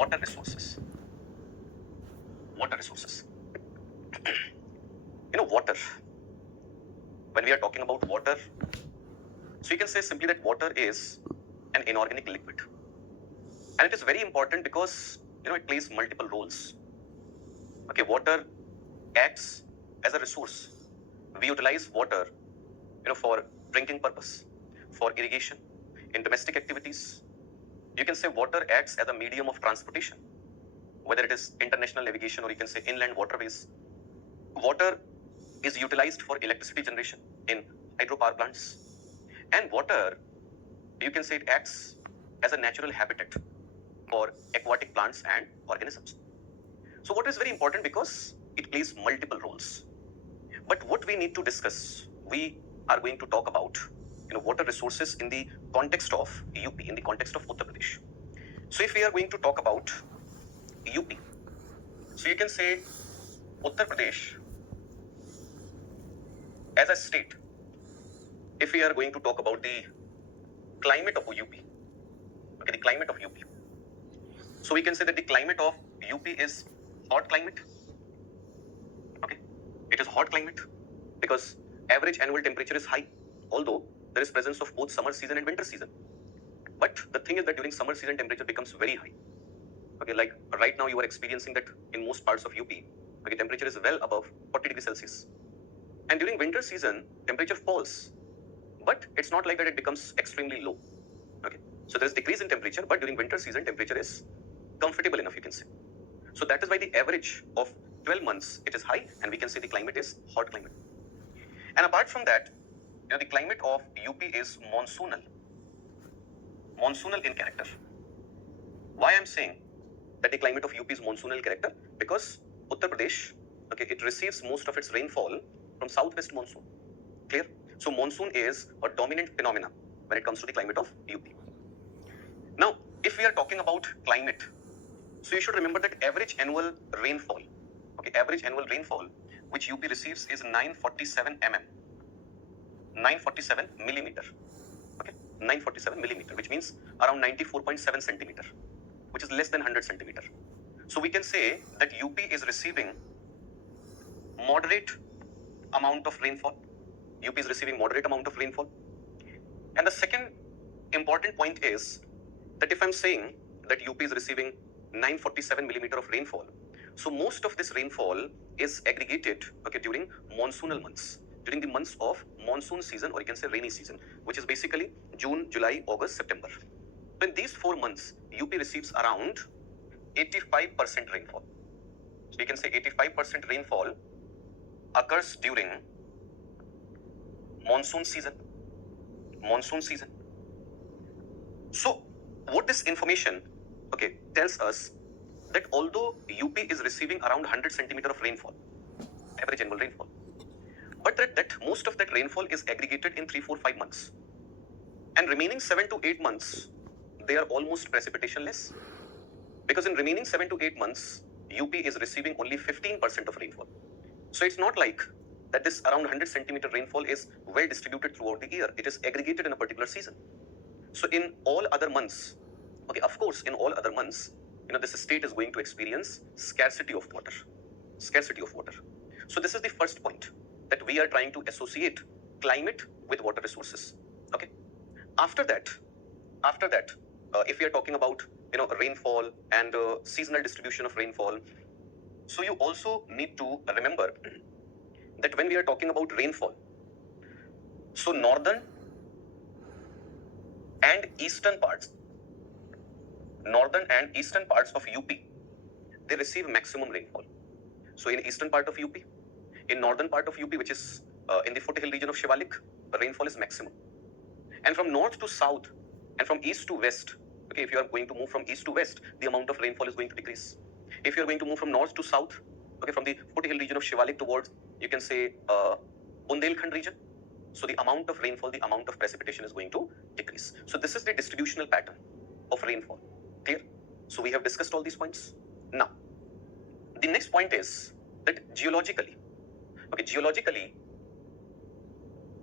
water resources. Water resources. Water. When we are talking about water, so you can say simply that water is an inorganic liquid. And it is very important because, it plays multiple roles. Okay, water acts as a resource. We utilize water, for drinking purpose, for irrigation, in domestic activities. You can say water acts as a medium of transportation, whether it is international navigation or you can say inland waterways. Water is utilized for electricity generation in hydropower plants. And water, you can say it acts as a natural habitat for aquatic plants and organisms. So water is very important because it plays multiple roles. But what we need to discuss, we are going to talk about water resources in the context of UP, in the context of Uttar Pradesh. So if we are going to talk about UP, so you can say Uttar Pradesh as a state. If we are going to talk about the climate of UP, okay, the climate of UP. So we can say that the climate of UP is hot climate. Okay, it is hot climate because average annual temperature is high, although there is presence of both summer season and winter season. But the thing is that during summer season temperature becomes very high. Okay, like right now you are experiencing that in most parts of UP. Okay, temperature is well above 40 degrees Celsius. And during winter season temperature falls, but it's not like that it becomes extremely low. Okay, so there is decrease in temperature, but during winter season temperature is comfortable enough, you can say. So that is why the average of 12 months it is high, and we can say the climate is hot climate. And apart from that, the climate of UP is monsoonal in character. Why I'm saying that the climate of UP is monsoonal character? Because Uttar Pradesh, okay, it receives most of its rainfall from southwest monsoon. Clear? So monsoon is a dominant phenomena when it comes to the climate of UP. Now, if we are talking about climate, so you should remember that average annual rainfall, okay, average annual rainfall which UP receives is 947 mm, 947 millimeter, okay, 947 millimeter, which means around 94.7 centimeter, which is less than 100 centimeter. So we can say that UP is receiving moderate amount of rainfall. UP is receiving moderate amount of rainfall. And the second important point is that if I'm saying that UP is receiving 947 millimeter of rainfall, so most of this rainfall is aggregated, okay, during monsoonal months, during the months of monsoon season, or you can say rainy season, which is basically June, July, August, September. So in these 4 months, UP receives around 85% rainfall. So you can say 85% rainfall occurs during monsoon season. Monsoon season. So what this information, okay, tells us that although UP is receiving around 100 centimeter of rainfall, average annual rainfall, but that most of that rainfall is aggregated in 3, 4, 5 months, and remaining 7 to 8 months they are almost precipitation-less, because in remaining 7 to 8 months UP is receiving only 15% of rainfall. So it's not like that this around 100 centimeter rainfall is well distributed throughout the year. It is aggregated in a particular season. So in all other months, okay, of course, in all other months, this state is going to experience scarcity of water. Scarcity of water. So this is the first point, that we are trying to associate climate with water resources. Okay. After that, if we are talking about rainfall and seasonal distribution of rainfall, so you also need to remember that when we are talking about rainfall, so northern and eastern parts of UP, they receive maximum rainfall. So in eastern part of UP, in northern part of UP, which is in the foothill region of Shivalik, the rainfall is maximum. And from north to south and from east to west, okay, if you are going to move from east to west, the amount of rainfall is going to decrease. If you are going to move from north to south, okay, from the foothill region of Shivalik towards, you can say, Bundelkhand region, so the amount of rainfall, the amount of precipitation is going to decrease. So this is the distributional pattern of rainfall. Clear? So we have discussed all these points. Now, the next point is that geologically,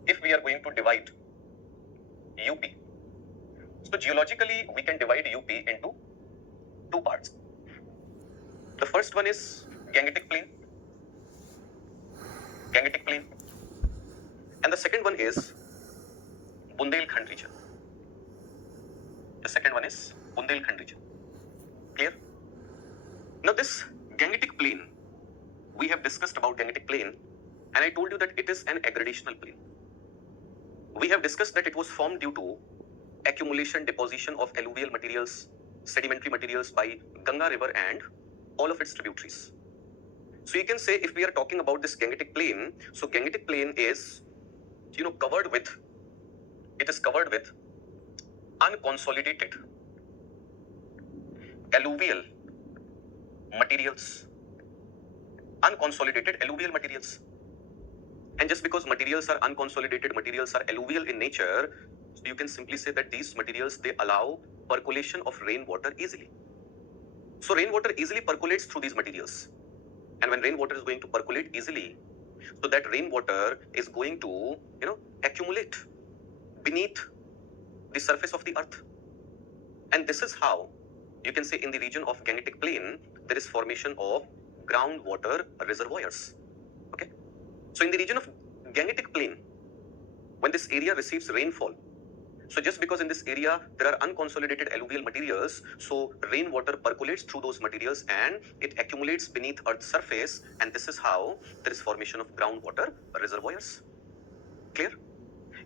if we are going to divide UP, so geologically we can divide UP into 2 parts. The first one is Gangetic Plain. Gangetic Plain. And the second one is Bundelkhand region. The second one is Bundelkhand region. Clear? Now this Gangetic Plain, we have discussed about Gangetic Plain, and I told you that it is an aggradational plain. We have discussed that it was formed due to accumulation, deposition of alluvial materials, sedimentary materials by Ganga river and all of its tributaries. So you can say, if we are talking about this Gangetic Plain, so Gangetic Plain is, covered with unconsolidated alluvial materials. Unconsolidated alluvial materials. And just because materials are unconsolidated, materials are alluvial in nature, so you can simply say that these materials, they allow percolation of rainwater easily. So rainwater easily percolates through these materials. And when rainwater is going to percolate easily, so that rainwater is going to, accumulate beneath the surface of the earth. And this is how you can say in the region of Gangetic Plain, there is formation of groundwater reservoirs. Okay. So in the region of Gangetic Plain, when this area receives rainfall, so just because in this area there are unconsolidated alluvial materials, so rainwater percolates through those materials and it accumulates beneath Earth's surface, and this is how there is formation of groundwater reservoirs. Clear?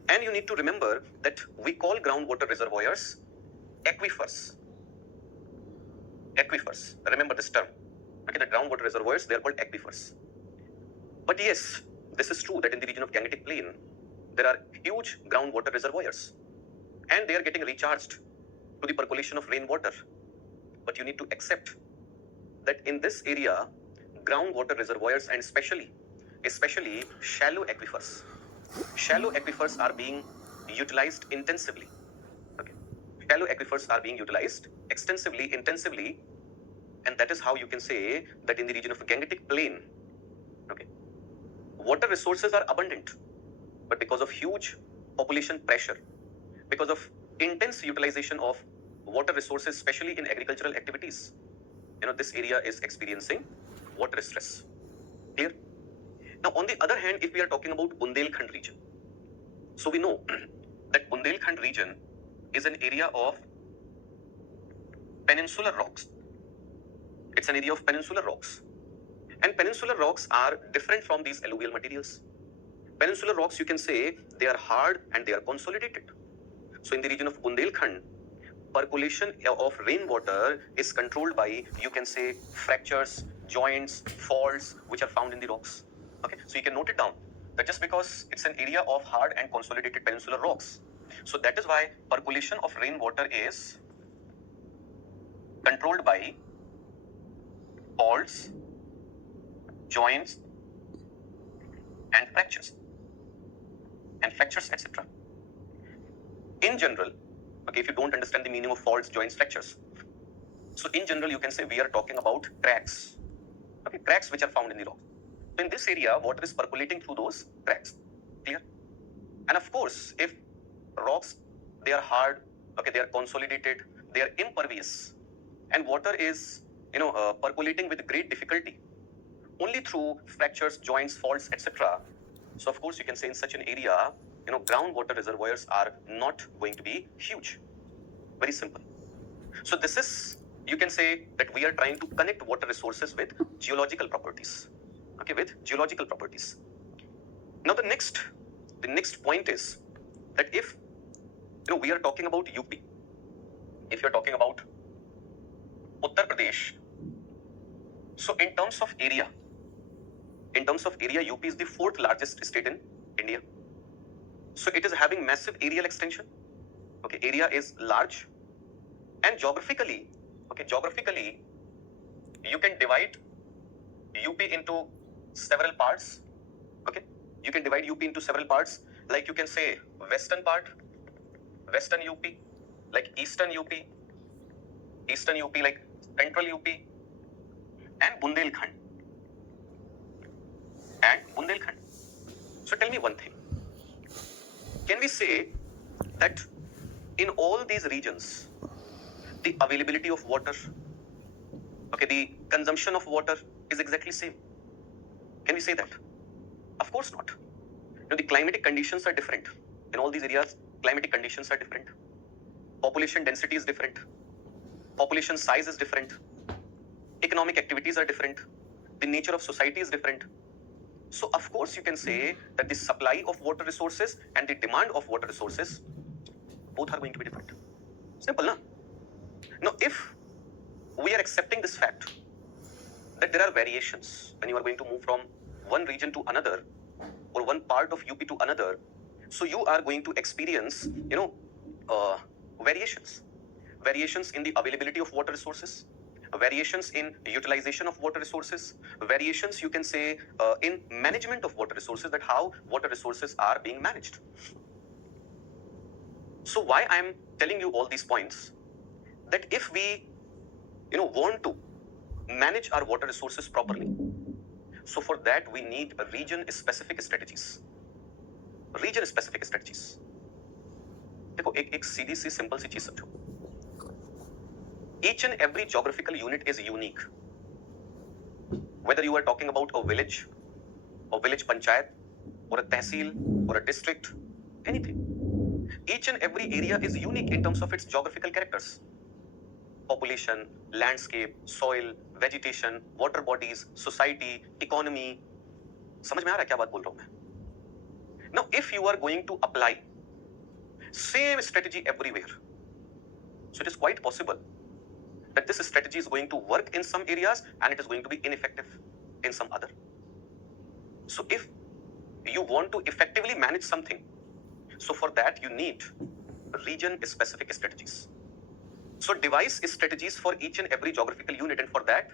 And you need to remember that we call groundwater reservoirs aquifers. Aquifers. Remember this term. Okay, the groundwater reservoirs, they are called aquifers. But yes, this is true that in the region of Gangetic Plain, there are huge groundwater reservoirs, and they are getting recharged to the percolation of rainwater. But you need to accept that in this area, groundwater reservoirs and especially shallow aquifers are being utilized intensively. Okay. Shallow aquifers are being utilized extensively, intensively, and that is how you can say that in the region of Gangetic Plain, okay, water resources are abundant, but because of huge population pressure, because of intense utilization of water resources, especially in agricultural activities, this area is experiencing water stress. Clear? Now, on the other hand, if we are talking about Bundelkhand region, so we know that Bundelkhand region is an area of peninsular rocks. It's an area of peninsular rocks. And peninsular rocks are different from these alluvial materials. Peninsular rocks, you can say, they are hard and they are consolidated. So in the region of Bundelkhand, percolation of rainwater is controlled by, you can say, fractures, joints, faults, which are found in the rocks. Okay, so you can note it down that just because it's an area of hard and consolidated peninsular rocks, so that is why percolation of rainwater is controlled by faults, joints, and fractures, etc. In general, okay, if you don't understand the meaning of faults, joints, fractures, so in general, you can say we are talking about cracks, okay, cracks which are found in the rock. So in this area, water is percolating through those cracks. Clear? And of course, if rocks, they are hard, okay, they are consolidated, they are impervious, and water is, percolating with great difficulty, only through fractures, joints, faults, etc. So of course, you can say in such an area, groundwater reservoirs are not going to be huge. Very simple. So this is, you can say that we are trying to connect water resources with geological properties. Okay, with geological properties. Now the next point is that if we are talking about UP, if you are talking about Uttar Pradesh, so in terms of area, UP is the 4th largest state in India. So it is having massive areal extension. Okay, area is large, and geographically, you can divide UP into several parts. Okay, you can divide UP into several parts. Like you can say western part, western UP, like eastern UP, like central UP, and Bundelkhand. So tell me one thing. Can we say that in all these regions, the availability of water Okay, the consumption of water is exactly same. Can we say that? Of course not. The climatic conditions are different. In all these areas, climatic conditions are different. Population density is different. Population size is different. Economic activities are different. The nature of society is different. So of course you can say that the supply of water resources and the demand of water resources, both are going to be different. Simple, na? Now if we are accepting this fact that there are variations when you are going to move from one region to another or one part of UP to another, so you are going to experience, variations. Variations in the availability of water resources, variations in utilization of water resources, variations you can say in management of water resources, that how water resources are being managed. So why I am telling you all these points, that if we want to manage our water resources properly, so for that we need region specific strategies. Region specific strategies. देखो एक सीधी सी simple सी चीज समझो. Each and every geographical unit is unique. Whether you are talking about a village panchayat, or a tehsil, or a district, anything. Each and every area is unique in terms of its geographical characters. Population, landscape, soil, vegetation, water bodies, society, economy. समझ में आ रहा है क्या बात बोल रहा हूं मैं? Now, if you are going to apply same strategy everywhere, so it is quite possible that this strategy is going to work in some areas and it is going to be ineffective in some other. So if you want to effectively manage something, so for that you need region specific strategies. So devise strategies for each and every geographical unit, and for that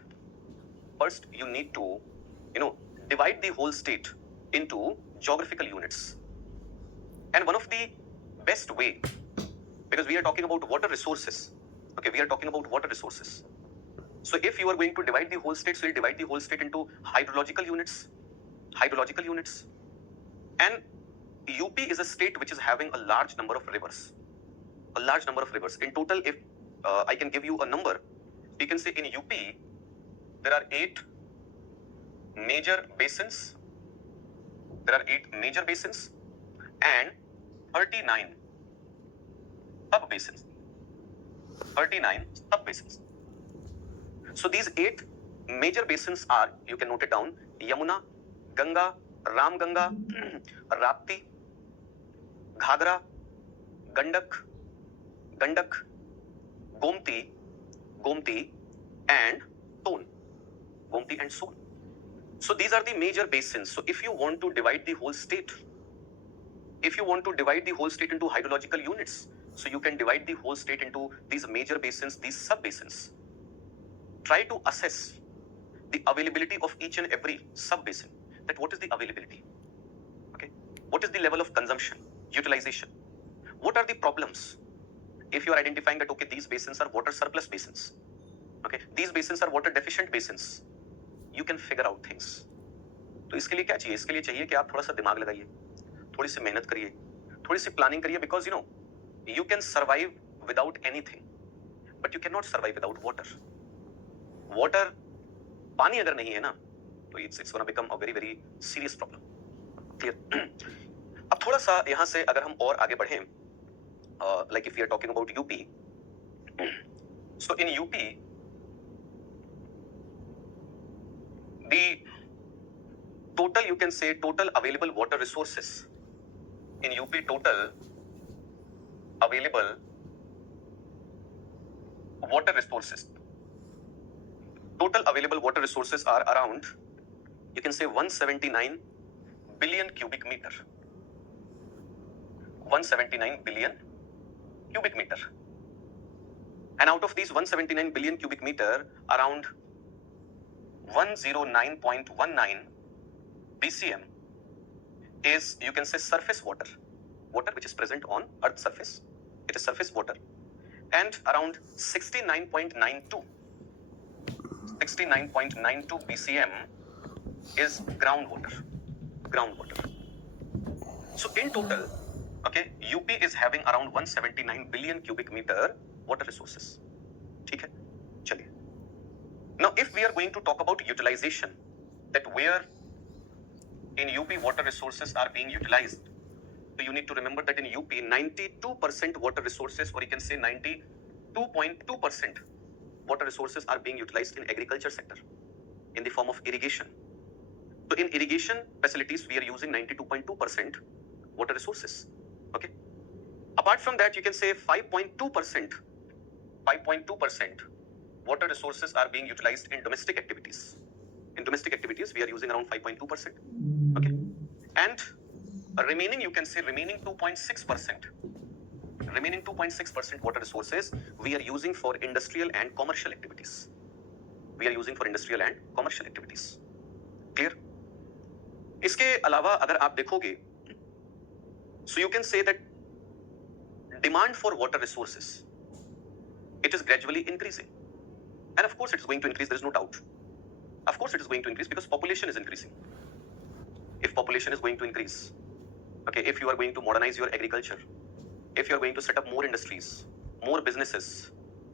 first you need to divide the whole state into geographical units. And one of the best way, because we are talking about water resources, okay, we are talking about water resources. So if you are going to divide the whole state, so you divide the whole state into hydrological units. And UP is a state which is having a large number of rivers. In total, if I can give you a number, you can say in UP there are 8 major basins. And 39 sub-basins. So these 8 major basins are, you can note it down, Yamuna, Ganga, Ramganga, Rapti, Ghagra, Gandak, Gomti, and Son. So these are the major basins. So if you want to divide the whole state, into hydrological units, so you can divide the whole state into these major basins, these sub-basins. Try to assess the availability of each and every sub-basin. That what is the availability? Okay. What is the level of consumption, utilization? What are the problems? If you are identifying that, okay, these basins are water surplus basins. Okay. These basins are water deficient basins. You can figure out things. तो इसके लिए क्या चाहिए? इसके लिए चाहिए कि आप थोड़ा सा दिमाग लगाइए, थोड़ी सी मेहनत करिए, थोड़ी सी प्लानिंग करिए, because you can survive without anything, but you cannot survive without water. पानी अगर नहीं है ना, तो it's gonna become a very very serious problem. Clear? अब थोड़ा सा यहाँ से अगर हम और आगे बढ़ें, like if we are talking about UP, so in UP the total, you can say, total available water resources in UP, total available water resources are around, you can say, 179 billion cubic meter. 179 billion cubic meter. And out of these 179 billion cubic meter, around 109.19 BCM is, you can say, surface water which is present on Earth's surface. It is surface water. And around 69.92 BCM is groundwater. So in total, okay, UP is having around 179 billion cubic meter water resources. ठीक है, चलिए. Now, if we are going to talk about utilization, that where in UP water resources are being utilized, so you need to remember that in UP, 92% water resources, or you can say 92.2% water resources are being utilized in agriculture sector in the form of irrigation. So in irrigation facilities, we are using 92.2% water resources. Okay. Apart from that, you can say 5.2% water resources are being utilized in domestic activities. In domestic activities, we are using around 5.2%. Okay. And remaining, you can say remaining 2.6% water resources we are using for industrial and commercial activities. Clear? इसके अलावा अगर आप देखोगे, so you can say that demand for water resources, it is gradually increasing, and of course it is going to increase, there is no doubt. Of course it is going to increase because population is increasing. If population is going to increase, okay, if you are going to modernize your agriculture, if you are going to set up more industries, more businesses,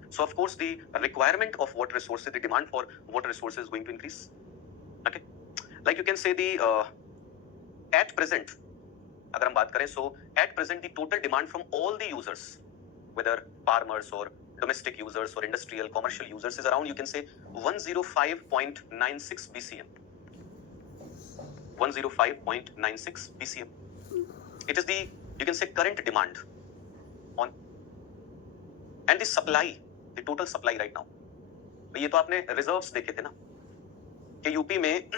so of course the requirement of water resources, the demand for water resources is going to increase. Okay, like you can say the at present, अगर हम बात करें, so at present the total demand from all the users, whether farmers or domestic users or industrial commercial users, is around, you can say, 105.96 BCM. 105.96 BCM. It is the, you can say, current demand on, and the supply, the total supply right now. ये तो आपने reserves देखे थे ना कि UP में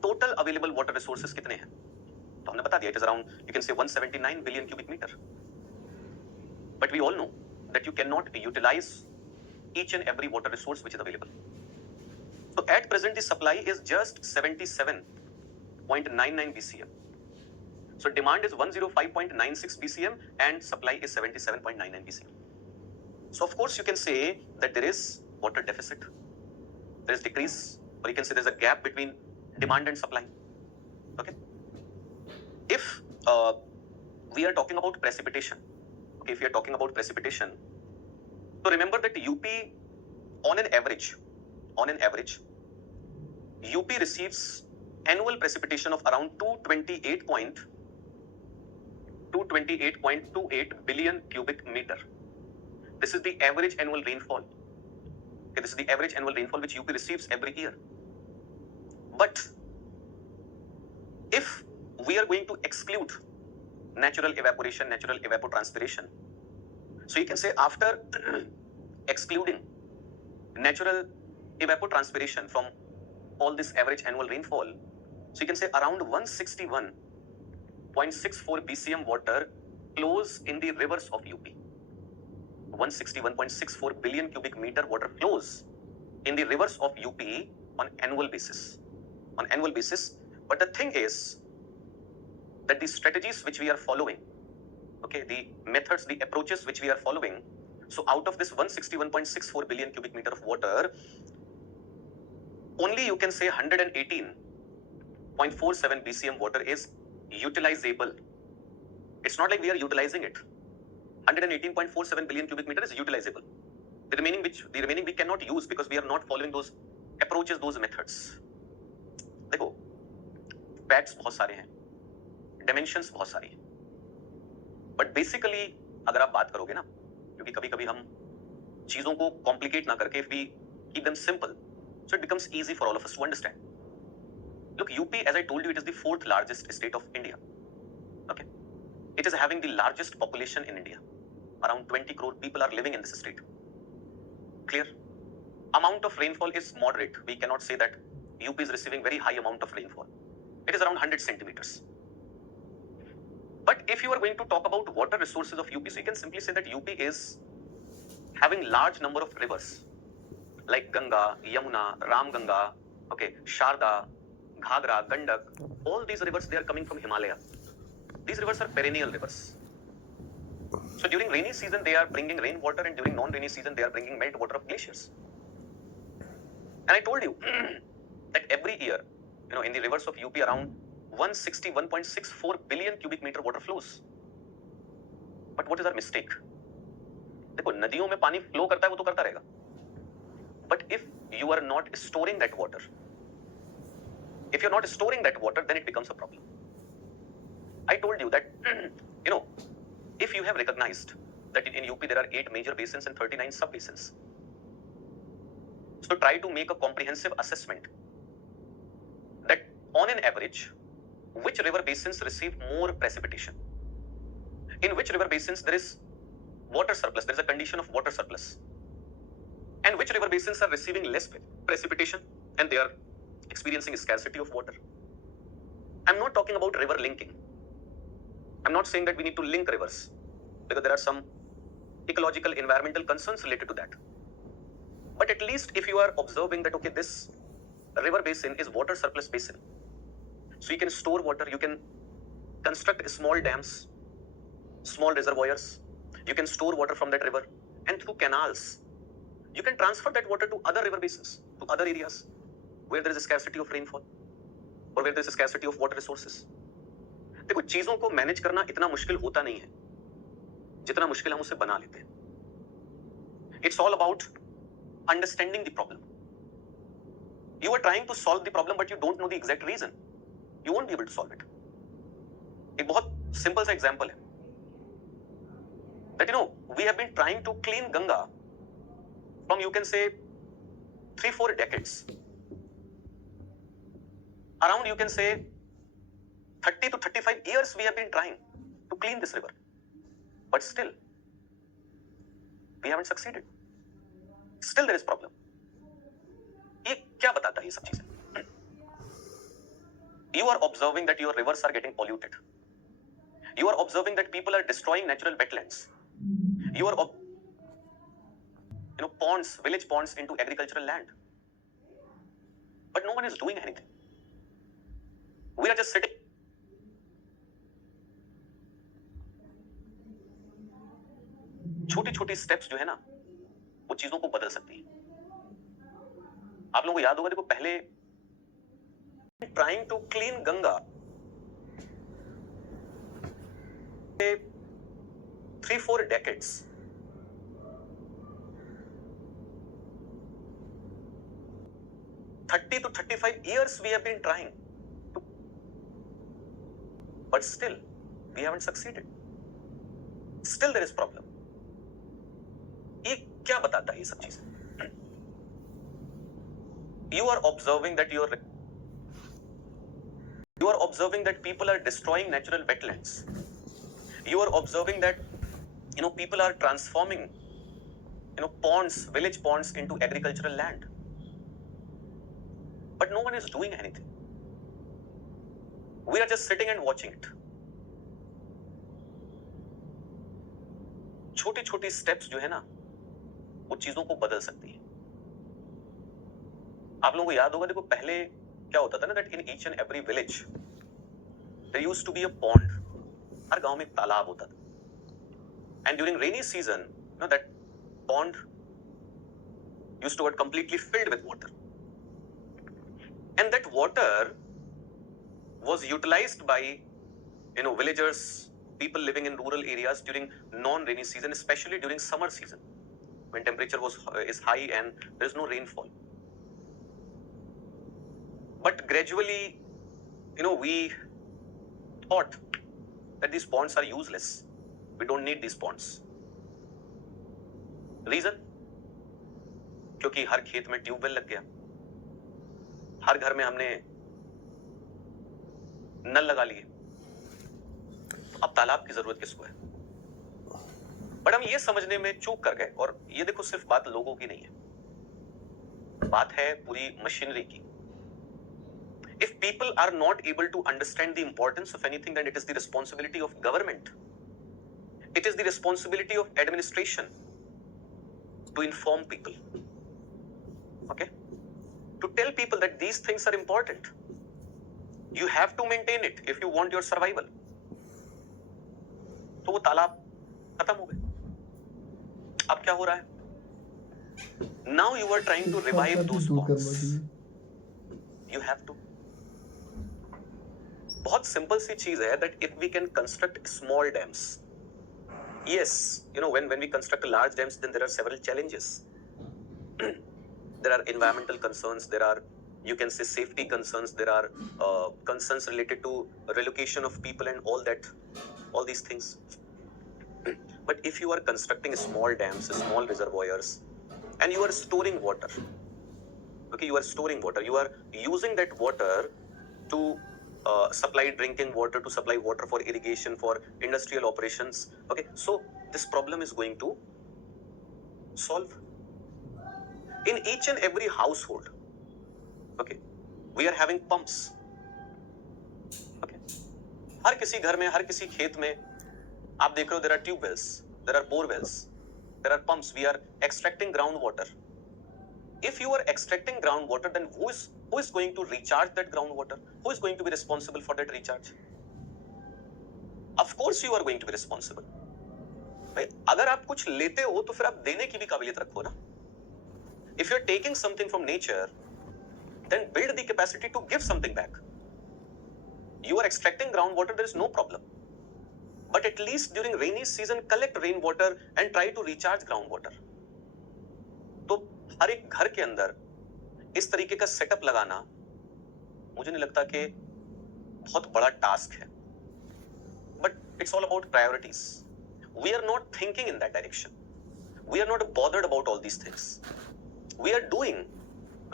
total available water resources कितने हैं, तो हमने बता दिया, it is around, you can say, 179 billion cubic meter. But we all know that you cannot utilize each and every water resource which is available. So at present the supply is just 77.99 BCM. So demand is 105.96 BCM and supply is 77.99 BCM. So of course you can say that there is water deficit, there is decrease, or you can say there is a gap between demand and supply. Okay. If we are talking about precipitation, okay, if we are talking about precipitation, so remember that UP on an average, UP receives annual precipitation of around 228.28 billion cubic meter. This is the average annual rainfall. Okay, this is the average annual rainfall which UP receives every year. But if we are going to exclude natural evaporation, natural evapotranspiration, so you can say after excluding natural evapotranspiration from all this average annual rainfall, so you can say around 161.64 BCM water flows in the rivers of UP. 161.64 billion cubic meter water flows in the rivers of UP on annual basis. But the thing is that the strategies which we are following, okay, the methods, the approaches which we are following, so out of this 161.64 billion cubic meter of water, only you can say 118.47 BCM water is utilizable. It's not like we are utilizing it. 118.47 billion cubic meter is utilizable. The remaining we cannot use because we are not following those approaches, those methods. देखो, facts बहुत सारे हैं, dimensions बहुत सारी हैं, but basically अगर आप बात करोगे ना, क्योंकि कभी-कभी हम चीजों को complicate ना करके, if we keep them simple, so it becomes easy for all of us to understand. Look, UP, as I told you, it is the 4th largest state of India. Okay, it is having the largest population in India. Around 20 crore people are living in this state. Clear? Amount of rainfall is moderate. We cannot say that UP is receiving very high amount of rainfall. It is around 100 centimeters. But if you are going to talk about water resources of UP, so you can simply say that UP is having large number of rivers like Ganga, Yamuna, Ramganga, okay, Sharda, Ghagra, Gandak. All these rivers, they are coming from Himalaya. These rivers are perennial rivers. So during rainy season they are bringing rainwater, and during non-rainy season they are bringing meltwater of glaciers. And I told you that every year, in the rivers of UP around 161.64 billion cubic meter water flows. But what is our mistake? देखो, नदियों में पानी flow करता है, वो तो करता रहेगा. But if you are not storing that water. If you're not storing that water, then it becomes a problem. I told you that, if you have recognized that in UP there are 8 major basins and 39 sub-basins, so try to make a comprehensive assessment that on an average, which river basins receive more precipitation? In which river basins there is water surplus, there is a condition of water surplus? And which river basins are receiving less precipitation and they are experiencing a scarcity of water? I'm not talking about river linking. I'm not saying that we need to link rivers because there are some ecological, environmental concerns related to that. But at least if you are observing that, okay, this river basin is water surplus basin, so you can store water, you can construct small dams, small reservoirs, you can store water from that river, and through canals, you can transfer that water to other river basins, to other areas where there is a scarcity of rainfall or where there is a scarcity of water resources. देखो, चीजों को manage करना इतना मुश्किल होता नहीं है जितना मुश्किल हम उसे बना लेते हैं. It's all about understanding the problem. You are trying to solve the problem, but you don't know the exact reason. You won't be able to solve it. एक बहुत सिंपल सा एग्जांपल है that we have been trying to clean Ganga from, you can say, 3-4 decades. Around, you can say, 30 to 35 years we have been trying to clean this river, but still we haven't succeeded. Still there is problem. ये क्या बताता है ये सब चीजें? You are observing that your rivers are getting polluted. You are observing that people are destroying natural wetlands. You are ponds, village ponds into agricultural land. But no one is doing anything. We are just sitting. छोटी छोटी steps जो है ना, वो चीजों को बदल सकती है. आप लोगों को याद होगा, देखो पहले trying to clean Ganga 3-4 decades. $30 to $35 years we have been trying to, but still we haven't succeeded. Still there is problem. ये क्या बताता है ये सब चीजें? You are observing that people are destroying natural wetlands. You are observing that people are transforming ponds, village ponds into agricultural land. But no one is doing anything. We are just sitting and watching it. छोटी छोटी steps जो है ना, वो चीजों को बदल सकती है. आप लोगों को याद होगा, देखो पहले क्या होता था ना, that in each and every village there used to be a pond. हर गांव में एक तालाब होता था. And during rainy season, that pond used to get completely filled with water. And that water was utilized by villagers, people living in rural areas during non-rainy season, especially during summer season when temperature is high and there is no rainfall. But gradually, we thought that these ponds are useless. We don't need these ponds. Reason? क्योंकि हर खेत में tubewell लग गया, हर घर में हमने नल लगा लिए, तो अब तालाब की जरूरत किसको है? बट हम ये समझने में चूक कर गए. और ये देखो, सिर्फ बात लोगों की नहीं है, बात है पूरी मशीनरी की. If people are not able to understand the importance of anything, then it is the responsibility of government. It is the responsibility of administration to inform people. Okay? To tell people that these things are important. You have to maintain it if you want your survival. तो वो तालाब खत्म हो गए. अब क्या हो रहा है? Now you are trying to revive those ponds. You have to. बहुत सिंपल सी चीज है that if we can construct small dams. Yes, when we construct large dams, then there are several challenges. there are environmental concerns, there are, you can say, safety concerns, there are concerns related to relocation of people and all that, all these things. But if you are constructing small dams, small reservoirs, and you are storing water, okay, you are storing water, you are using that water to supply drinking water, to supply water for irrigation, for industrial operations, okay, so this problem is going to solve. In each and every household, okay, we are having pumps, okay, हर किसी घर में, हर किसी खेत में आप देख रहे हो, there are tube wells, there are bore wells, there are pumps, we are extracting groundwater. If you are extracting groundwater, then who is going to recharge that groundwater? Who is going to be responsible for that recharge? Of course you are going to be responsible. भाई अगर आप कुछ लेते हो तो फिर आप देने की भी काबिलियत रखो ना. If you are taking something from nature, then build the capacity to give something back. You are extracting groundwater, there is no problem. But at least during rainy season, collect rainwater and try to recharge groundwater. तो हर एक घर के अंदर इस तरीके का setup लगाना मुझे नहीं लगता कि बहुत बड़ा टास्क है. But it's all about priorities. We are not thinking in that direction. We are not bothered about all these things. We are doing,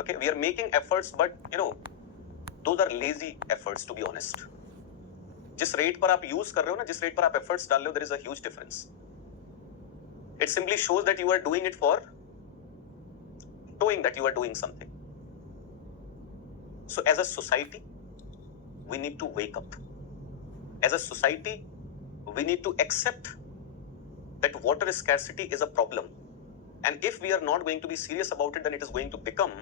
okay, we are making efforts, but you know, those are lazy efforts, to be honest. जिस rate पर आप use कर रहे हो ना, जिस rate पर आप एफर्ट्स डाल रहे हो, there is a huge difference. It simply shows that you are doing it for showing that you are doing something. So as a society, we need to wake up. As a society, we need to accept that water scarcity is a problem. And if we are not going to be serious about it, then it is going to become,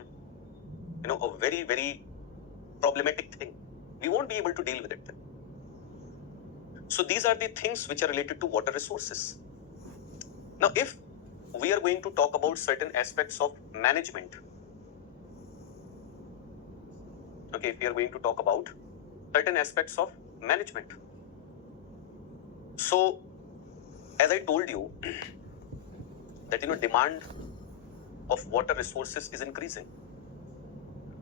you know, a very, very problematic thing. We won't be able to deal with it then. So these are the things which are related to water resources. Now, if we are going to talk about certain aspects of management, okay, if we are going to talk about certain aspects of management. So, as I told you, that, you know, demand of water resources is increasing.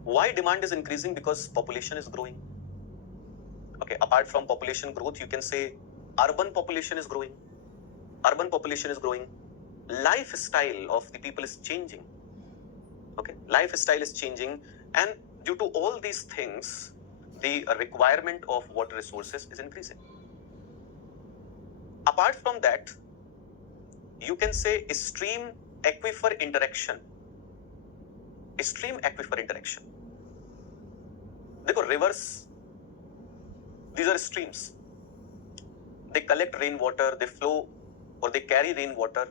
Why demand is increasing? Because population is growing. Okay, apart from population growth, you can say urban population is growing. Urban population is growing. Lifestyle of the people is changing. Okay, lifestyle is changing, and due to all these things, the requirement of water resources is increasing. Apart from that, you can say stream aquifer interaction. Stream aquifer interaction. देखो, rivers, these are streams. They collect rainwater, they flow or they carry rainwater,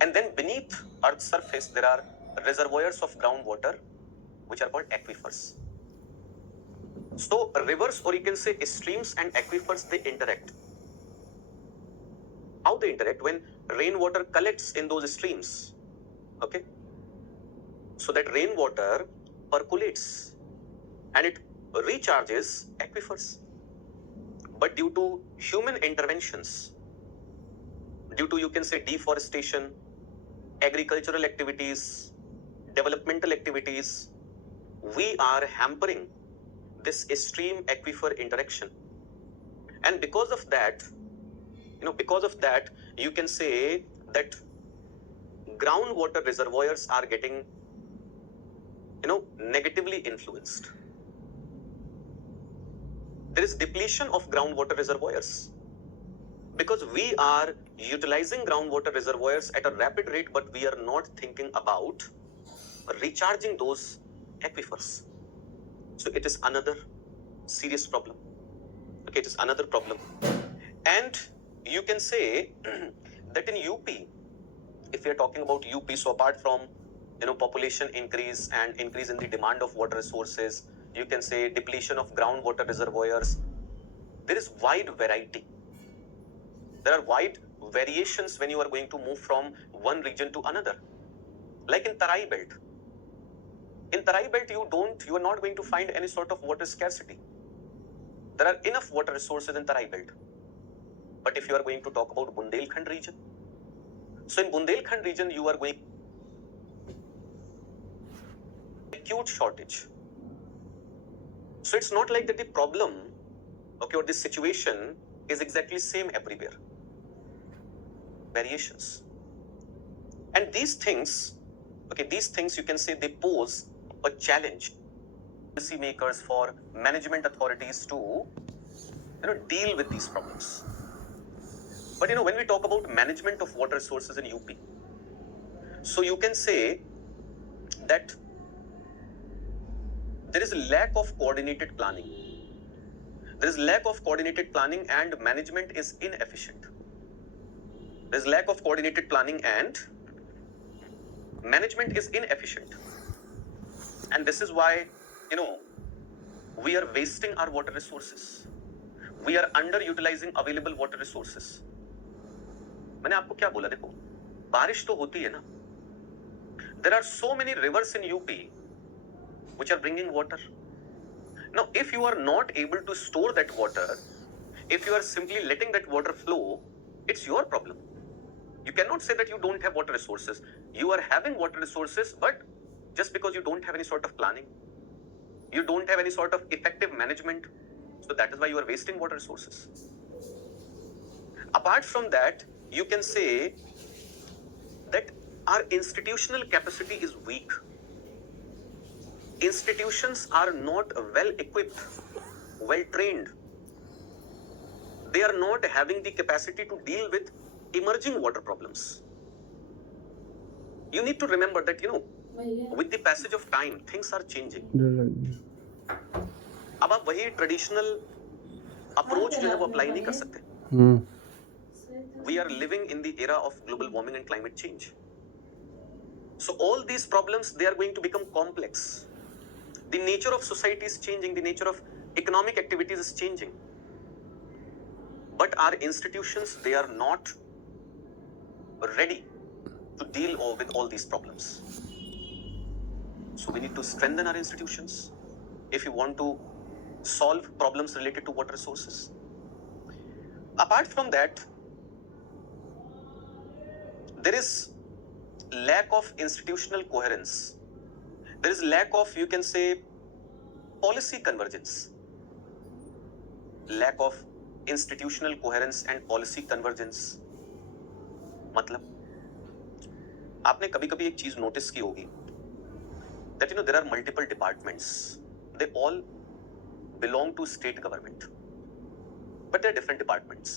and then beneath Earth's surface there are reservoirs of groundwater which are called aquifers. So rivers, or you can say streams and aquifers, they interact. How they interact? When rainwater collects in those streams, okay, so that rainwater percolates and it recharges aquifers. But due to human interventions, due to, you can say, deforestation, agricultural activities, developmental activities, we are hampering this stream aquifer interaction. And because of that, you can say that groundwater reservoirs are getting, negatively influenced. There is depletion of groundwater reservoirs because we are utilizing groundwater reservoirs at a rapid rate, but we are not thinking about recharging those aquifers. So it is another serious problem. Okay, it is another problem. And you can say that in UP, if we are talking about UP, so apart from, population increase and increase in the demand of water resources, you can say depletion of groundwater reservoirs, there is wide variety. There are wide variations when you are going to move from one region to another. Like in Tarai Belt. In Tarai Belt, you are not going to find any sort of water scarcity. There are enough water resources in Tarai Belt. But if you are going to talk about Bundelkhand region, so in Bundelkhand region, you are going acute shortage. So it's not like that the problem, okay, or the situation is exactly same everywhere. Variations. And these things, okay, these things you can say they pose a challenge policy makers, for management authorities to deal with these problems. But when we talk about management of water resources in UP, so you can say that there is a lack of coordinated planning. There is lack of coordinated planning and management is inefficient. There is lack of coordinated planning and management is inefficient. And this is why, we are wasting our water resources. We are underutilizing available water resources. मैंने आपको क्या बोला, देखो बारिश तो होती है ना. There are so many rivers in UP which are bringing water. Now, if you are not able to store that water, if you are simply letting that water flow, it's your problem. You cannot say that you don't have water resources. You are having water resources, but just because you don't have any sort of planning, you don't have any sort of effective management, so that is why you are wasting water resources. Apart from that, you can say that our institutional capacity is weak. Institutions are not well equipped, well trained. They are not having the capacity to deal with emerging water problems. You need to remember that, with the passage of time, things are changing. अब आप वही traditional approach जो है वो apply नहीं कर सकते. We are living in the era of global warming and climate change. So all these problems, they are going to become complex. The nature of society is changing. The nature of economic activities is changing. But our institutions, they are not ready to deal with all these problems. So we need to strengthen our institutions if you want to solve problems related to water resources. Apart from that, there is lack of institutional coherence. There is lack of, you can say, policy convergence. Lack of institutional coherence and policy convergence. मतलब आपने कभी-कभी एक चीज notice की होगी that there are multiple departments. They all belong to state government, but they are different departments.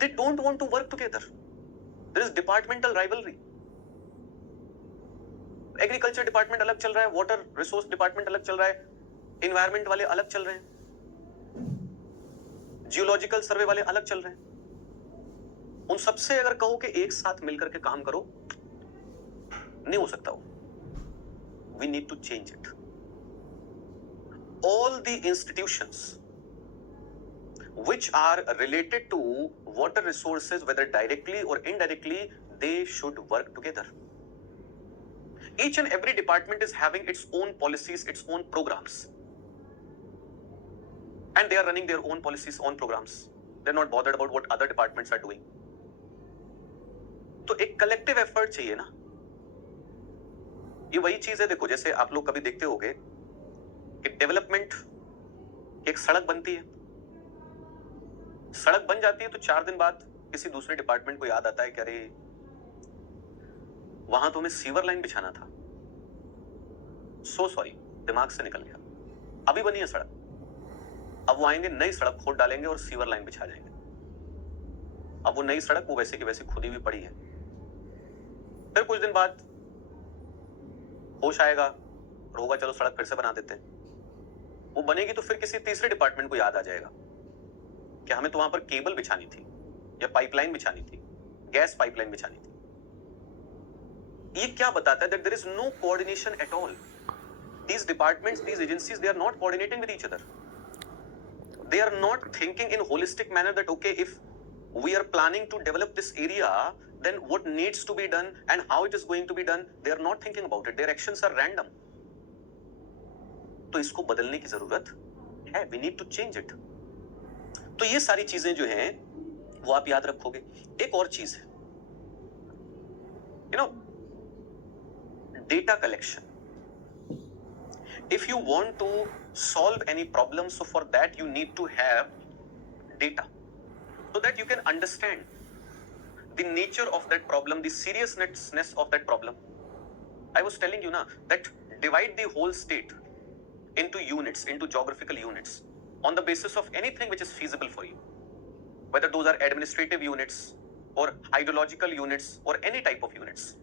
They don't want to work together. There is departmental rivalry. Agriculture department अलग चल रहा है, वाटर रिसोर्स डिपार्टमेंट अलग चल रहा है, environment वाले अलग चल रहे हैं, जियोलॉजिकल सर्वे वाले अलग चल रहे हैं. उन सबसे अगर कहो कि एक साथ मिलकर के काम करो, नहीं हो सकता वो. We need to change it. All the institutions which are related to water resources, whether directly or indirectly, they should work together. Each and every department is having its own policies, its own programs. And they are running their own policies, own programs. They're not bothered about what other departments are doing. तो एक collective effort चाहिए ना. ये वही चीज है, देखो जैसे आप लोग कभी देखते होंगे कि डेवलपमेंट, एक सड़क बनती है, सड़क बन जाती है तो 4 दिन बाद किसी दूसरे डिपार्टमेंट को याद आता है कि अरे वहां तो हमें सीवर लाइन बिछाना था, सो सॉरी, दिमाग से निकल गया. अभी बनी है सड़क, अब वो आएंगे, नई सड़क खोद डालेंगे और सीवर लाइन बिछा जाएंगे. अब वो नई सड़क वो वैसे की वैसे खुदी हुई पड़ी है. फिर कुछ दिन बाद होश आएगा और होगा चलो सड़क फिर से बना देते हैं. वो बनेगी तो फिर किसी तीसरे डिपार्टमेंट को याद आ जाएगा कि हमें तो वहां पर केबल बिछानी थी, या पाइपलाइन बिछानी थी, गैस पाइपलाइन बिछानी थी. ये क्या बताता है? that there is no coordination at all. These departments, these agencies, they are not coordinating with each other. They are not thinking in holistic manner that okay, if we are planning to develop this area, then what needs to be done and how it is going to be done. They are not thinking about it. Their actions are random. तो इसको बदलने की जरूरत है. We need to change it. तो ये सारी चीजें जो हैं वो आप याद रखोगे. एक और चीज है, data collection. If you want to solve any problem, so for that you need to have data, so that you can understand the nature of that problem, the seriousness of that problem. I was telling you now that divide the whole state into units, into geographical units, on the basis of anything which is feasible for you, whether those are administrative units or hydrological units or any type of units.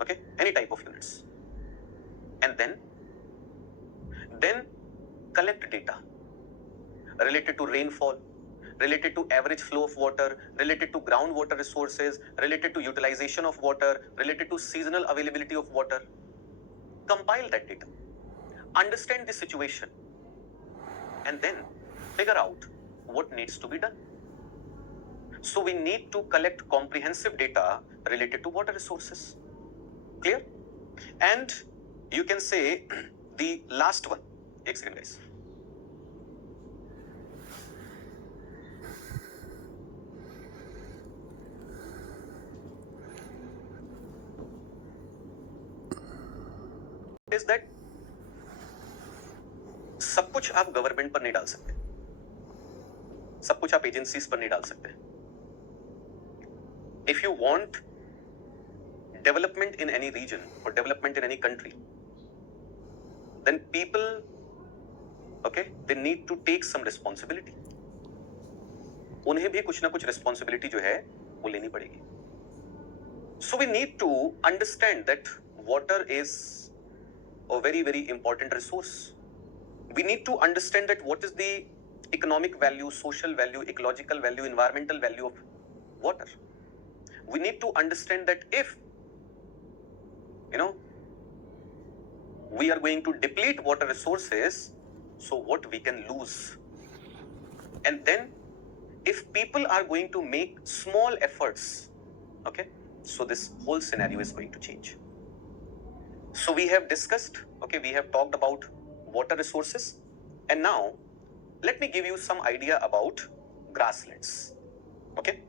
Okay, any type of units. And then collect data related to rainfall, related to average flow of water, related to groundwater resources, related to utilization of water, related to seasonal availability of water. Compile that data, understand the situation, and then figure out what needs to be done. So we need to collect comprehensive data related to water resources. Clear? And you can say the last one. एक second, guys. Is that सब कुछ आप government पर नहीं डाल सकते, सब कुछ आप एजेंसीज पर नहीं डाल सकते. If you want development in any region or development in any country, then people, okay, they need to take some responsibility. उन्हें भी कुछ ना कुछ responsibility जो है वो लेनी पड़ेगी. So we need to understand that water is a very, very important resource. We need to understand that what is the economic value, social value, ecological value, environmental value of water. We need to understand that if, we are going to deplete water resources, so what we can lose. And then if people are going to make small efforts, okay, so this whole scenario is going to change. So we have discussed, okay, we have talked about water resources, and now let me give you some idea about grasslands. Okay,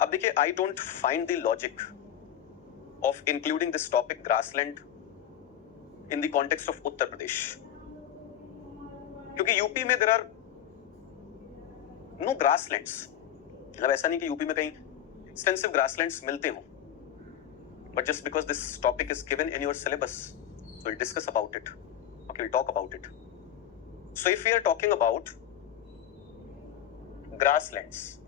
अब देखिए, I don't find the logic of including this topic grassland in the context of Uttar Pradesh, क्योंकि UP में there are no grasslands. मतलब ऐसा नहीं कि UP में कहीं extensive grasslands मिलते हों, but just because this topic is given in your syllabus, so we'll discuss about it. Okay, we'll talk about it. So if we are talking about grasslands,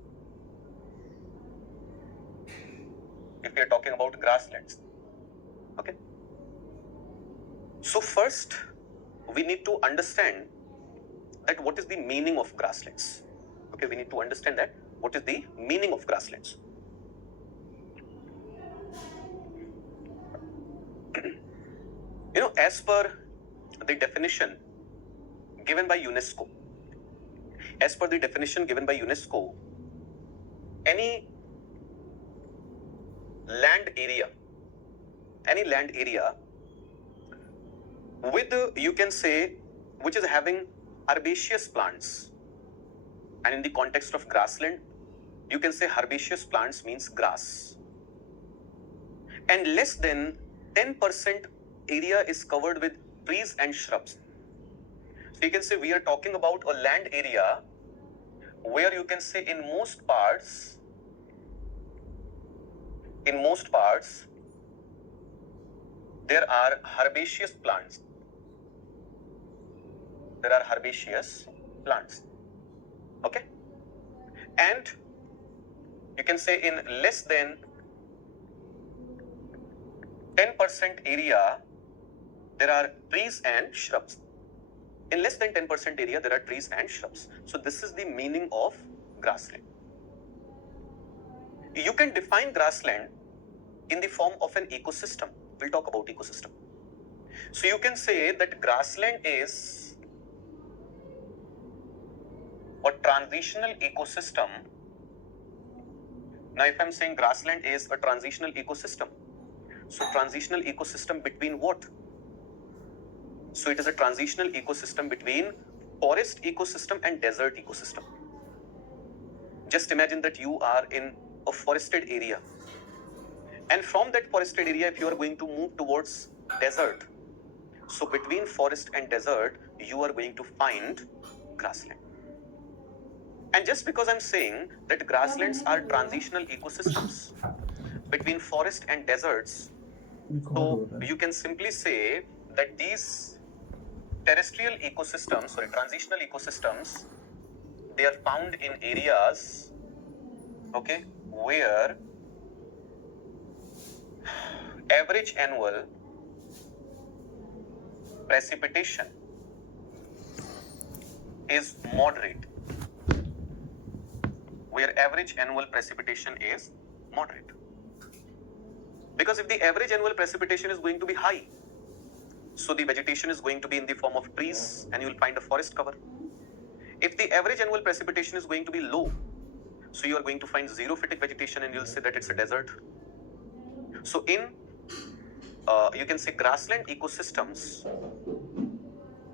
okay, so first we need to understand that what is the meaning of grasslands. Okay, we need to understand that what is the meaning of grasslands. As per the definition given by UNESCO, any land area with, you can say, which is having herbaceous plants, and in the context of grassland, you can say herbaceous plants means grass, and less than 10% area is covered with trees and shrubs. So you can say we are talking about a land area where you can say in most parts there are herbaceous plants. Okay, and you can say in less than 10% area there are trees and shrubs. In less than 10% area there are trees and shrubs. So this is the meaning of grassland. You can define grassland in the form of an ecosystem. We'll talk about ecosystem. So you can say that grassland is a transitional ecosystem. Now if I'm saying grassland is a transitional ecosystem, so transitional ecosystem between what? So it is a transitional ecosystem between forest ecosystem and desert ecosystem. Just imagine that you are in a forested area And from that forested area, if you are going to move towards desert, so between forest and desert, you are going to find grassland. And just because I'm saying that grasslands are transitional ecosystems between forest and deserts, so you can simply say that these terrestrial ecosystems, transitional ecosystems, they are found in areas, okay, where average annual precipitation is moderate. Where average annual precipitation is moderate. Because if the average annual precipitation is going to be high, so the vegetation is going to be in the form of trees and you will find a forest cover. If the average annual precipitation is going to be low, so you are going to find xerophytic vegetation and you'll say that it's a desert. So in, you can say grassland ecosystems,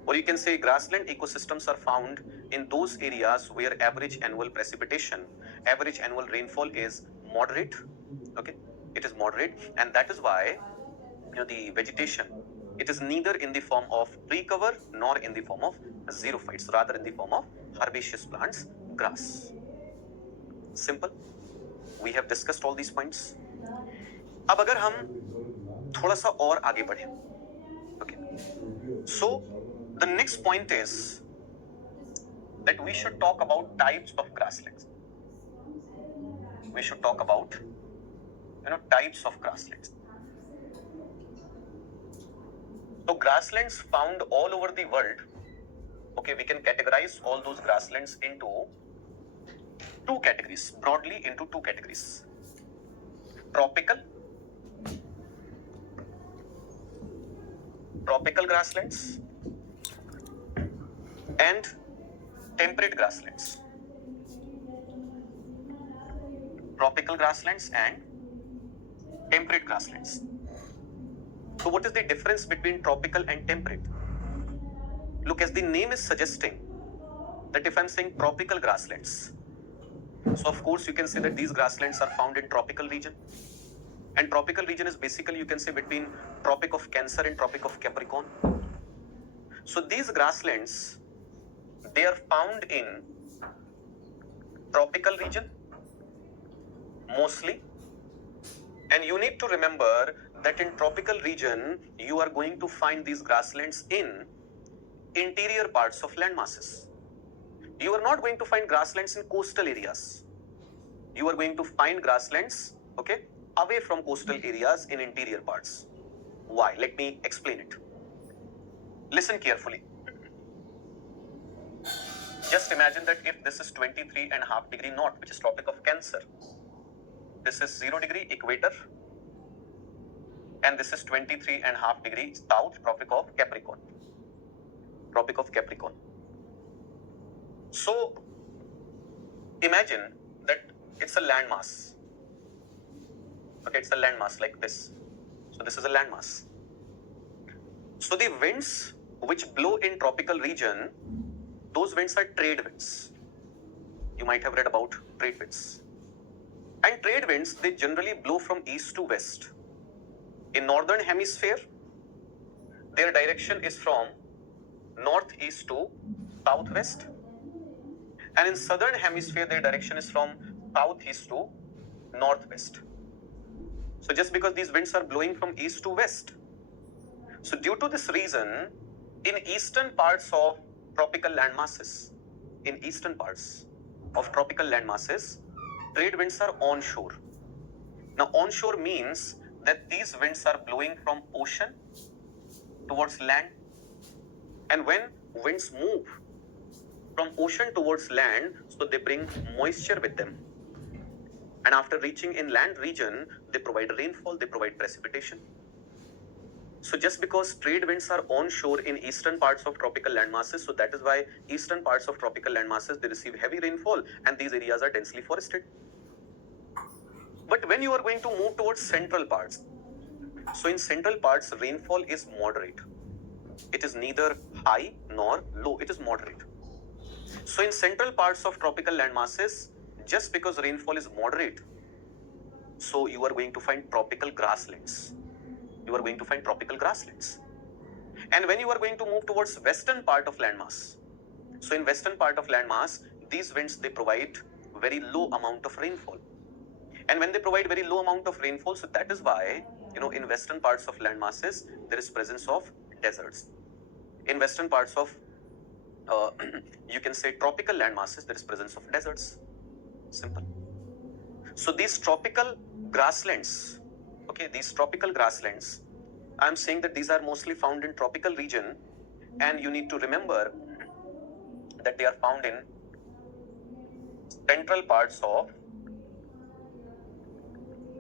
or you can say grassland ecosystems are found in those areas where average annual precipitation, average annual rainfall is moderate, okay? It is moderate, and that is why, the vegetation, it is neither in the form of tree cover nor in the form of xerophytes, rather in the form of herbaceous plants, grass. Simple. We have discussed all these points. अब अगर हम थोड़ा सा और आगे बढ़े, okay? So the next point is that we should talk about types of grasslands. We should talk about, types of grasslands. So grasslands found all over the world, okay, we can categorize all those grasslands into two categories, broadly into two categories. Tropical grasslands and temperate grasslands. Tropical grasslands and temperate grasslands. So what is the difference between tropical and temperate? Look, as the name is suggesting, that if I'm saying tropical grasslands, so of course you can say that these grasslands are found in tropical region. And tropical region is basically, you can say, between Tropic of Cancer and Tropic of Capricorn. So these grasslands, they are found in tropical region mostly. And you need to remember that in tropical region, you are going to find these grasslands in interior parts of land masses. You are not going to find grasslands in coastal areas. You are going to find grasslands, okay, away from coastal areas in interior parts. Why? Let me explain it. Listen carefully. Just imagine that if this is 23.5 degree north, which is Tropic of Cancer, this is 0 degree equator, and this is 23.5 degree south, Tropic of Capricorn. Tropic of Capricorn. So imagine that it's a landmass. Okay, it's a landmass like this. So this is a landmass. So the winds which blow in tropical region, those winds are trade winds. You might have read about trade winds. And trade winds, they generally blow from east to west. In northern hemisphere, their direction is from northeast to southwest. And in southern hemisphere, their direction is from southeast to northwest. So just because these winds are blowing from east to west, so due to this reason, in eastern parts of tropical landmasses, trade winds are onshore. Now onshore means that these winds are blowing from ocean towards land. And when winds move from ocean towards land, so they bring moisture with them. And after reaching inland region, they provide rainfall, they provide precipitation. So just because trade winds are onshore in eastern parts of tropical landmasses, so that is why eastern parts of tropical landmasses, they receive heavy rainfall and these areas are densely forested. But when you are going to move towards central parts, so in central parts, rainfall is moderate. It is neither high nor low, it is moderate. So in central parts of tropical landmasses, just because rainfall is moderate, So you are going to find tropical grasslands. You are going to find tropical grasslands. And when you are going to move towards western part of landmass, so in western part of landmass, these winds, they provide very low amount of rainfall. And when they provide very low amount of rainfall, so that is why, in western parts of land masses, there is presence of deserts. In western parts of, you can say tropical land masses, there is presence of deserts. Simple. So these tropical grasslands, okay, these tropical grasslands, I'm saying that these are mostly found in tropical region, and you need to remember that they are found in central parts of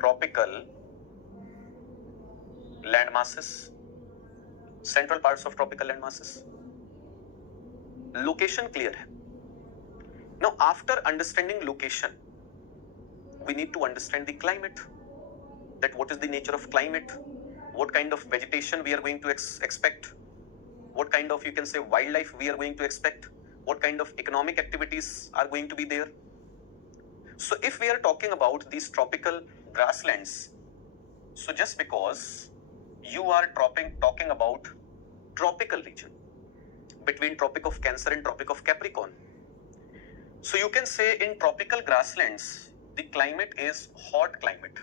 tropical land masses. Central parts of tropical land masses. Location clear है. Now, after understanding location, we need to understand the climate. That what is the nature of climate? What kind of vegetation we are going to expect? What kind of, you can say, wildlife we are going to expect? What kind of economic activities are going to be there? So if we are talking about these tropical grasslands, so just because you are talking about tropical region between Tropic of Cancer and Tropic of Capricorn, so you can say in tropical grasslands, the climate is hot climate.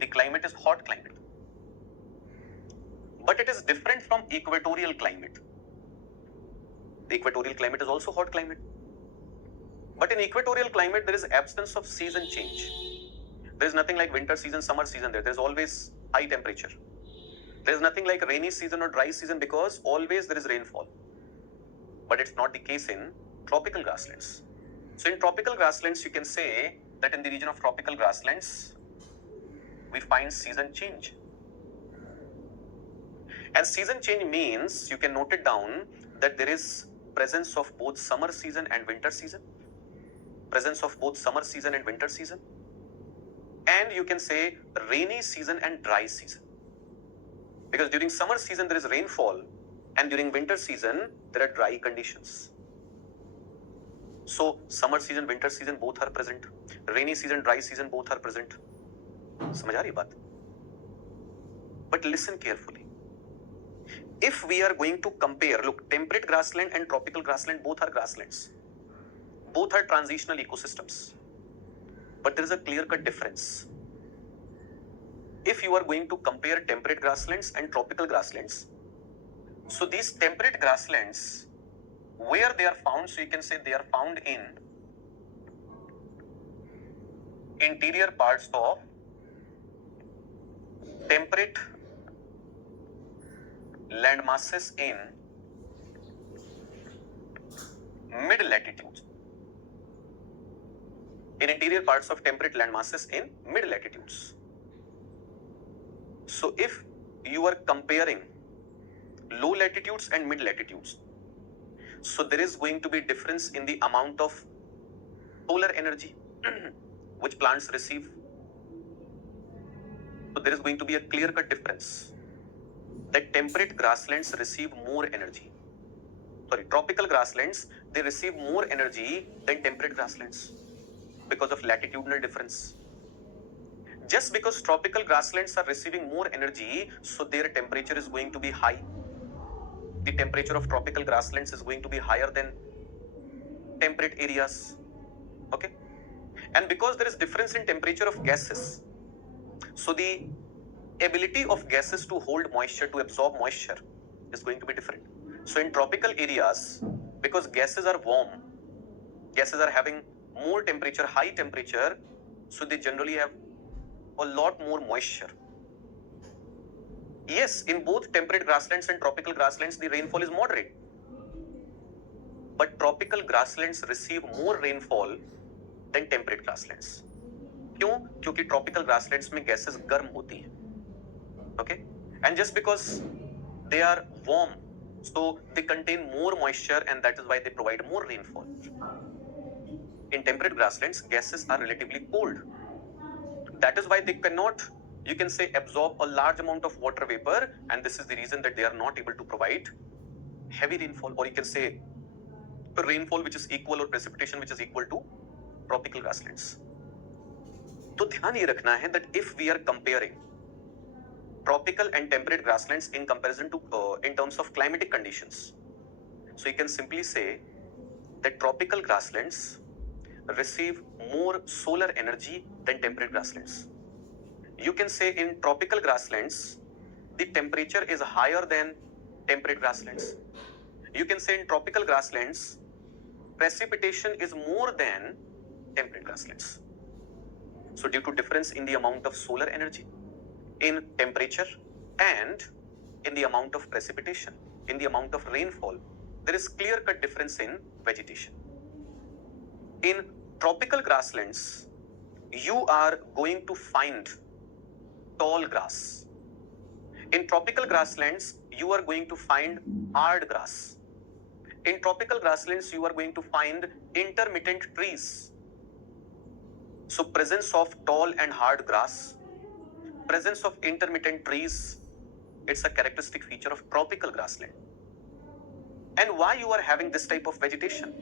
The climate is hot climate. But it is different from equatorial climate. The equatorial climate is also hot climate. But in equatorial climate, there is absence of season change. There is nothing like winter season, summer season there. There is always high temperature. There is nothing like rainy season or dry season because always there is rainfall. But it's not the case in tropical grasslands. So in tropical grasslands, you can say that in the region of tropical grasslands, we find season change. And season change means, you can note it down, that there is presence of both summer season and winter season. Presence of both summer season and winter season. And you can say rainy season and dry season. Because during summer season there is rainfall, and during winter season there are dry conditions. So summer season, winter season both are present. Rainy season, dry season both are present. समझ आ रही बात? But listen carefully. If we are going to compare, look, temperate grassland and tropical grassland both are grasslands. Both are transitional ecosystems. But there is a clear-cut difference. If you are going to compare temperate grasslands and tropical grasslands, so these temperate grasslands, where they are found, so you can say they are found in interior parts of temperate land masses in mid latitudes. In interior parts of temperate land masses in mid latitudes. So if you are comparing low latitudes and mid latitudes, so there is going to be difference in the amount of solar energy which plants receive. So there is going to be a clear-cut difference that temperate grasslands receive more energy. Sorry, tropical grasslands, they receive more energy than temperate grasslands because of latitudinal difference. Just because tropical grasslands are receiving more energy, so their temperature is going to be high. The temperature of tropical grasslands is going to be higher than temperate areas. Okay? And because there is difference in temperature of gases, so the ability of gases to hold moisture, to absorb moisture, is going to be different. So in tropical areas, because gases are warm, gases are having more temperature, high temperature, so they generally have a lot more moisture. Yes, in both temperate grasslands and tropical grasslands, the rainfall is moderate. But tropical grasslands receive more rainfall than temperate grasslands. क्यों? क्योंकि tropical grasslands में gases गर्म होती हैं. Okay? And just because they are warm, so they contain more moisture, and that is why they provide more rainfall. In temperate grasslands, gases are relatively cold. That is why they cannot, you can say, absorb a large amount of water vapor, and this is the reason that they are not able to provide heavy rainfall, or you can say rainfall which is equal, or precipitation which is equal to tropical grasslands. तो ध्यान ये रखना है that if we are comparing tropical and temperate grasslands in comparison to in terms of climatic conditions, so you can simply say that tropical grasslands receive more solar energy than temperate grasslands. You can say in tropical grasslands the temperature is higher than temperate grasslands. You can say in tropical grasslands precipitation is more than temperate grasslands. So due to difference in the amount of solar energy, in temperature, and in the amount of precipitation, in the amount of rainfall, there is clear-cut difference in vegetation. In tropical grasslands, you are going to find tall grass. In tropical grasslands, you are going to find hard grass. In tropical grasslands, you are going to find intermittent trees. So presence of tall and hard grass, presence of intermittent trees, it's a characteristic feature of tropical grassland. And why you are having this type of vegetation?